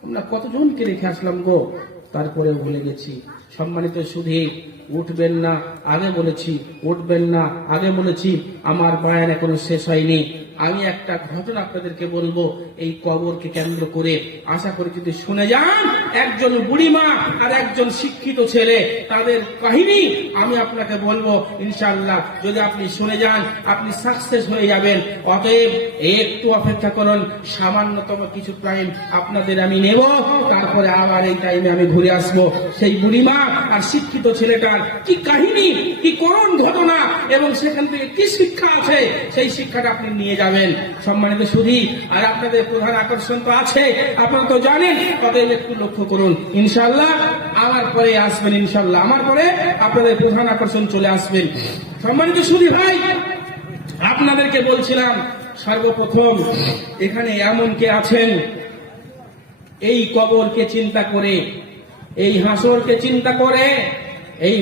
আমরা কতজনকে রেখে আসলাম গো, তারপরে ভুলে গেছি। সম্মানিত সুধী, উঠবেন না আগে বলেছি, উঠবেন না আগে বলেছি। আমার বয়ান এখনো শেষ হয়নি। আমি একটা ঘটনা আপনাদেরকে বলবো এই কবরকে কেন্দ্র করে। আশা করি যদি শুনে যান, একজন বুড়িমা আর একজন শিক্ষিত ছেলে, তাদের কাহিনী আমি আপনাকে বলবো ইনশাআল্লাহ। যদি আপনি শুনে যান, আপনি সাকসেস হয়ে যাবেন। অতএব একটু অপেক্ষা করুন, সামান্যতম কিছু টাইম আপনাদের আমি নেব, তারপরে আবার এই টাইমে আমি ঘুরে আসবো। সেই বুড়িমা আর শিক্ষিত ছেলেটার কি কাহিনী, কি করুণ ঘটনা, এবং সেখান থেকে কি শিক্ষা আছে, সেই শিক্ষাটা আপনি নিয়ে যাবেন। সম্মানিত সুধী, আর আপনাদের প্রধান আকর্ষণ তো আছে, আপনারা তো জানেন, অতএব একটু লক্ষ্য করুন। ইনশাআল্লাহ আমার পরে আসবেন, ইনশাআল্লাহ আমার পরে আপনাদের প্রধান আকর্ষণ চলে আসবেন। সম্মানিত সুধী ভাই, আপনাদেরকে বলছিলাম সর্বপ্রথম এখানে এমন কে আছেন এই কবরকে চিন্তা করে, এই হাসরকে চিন্তা করে, এই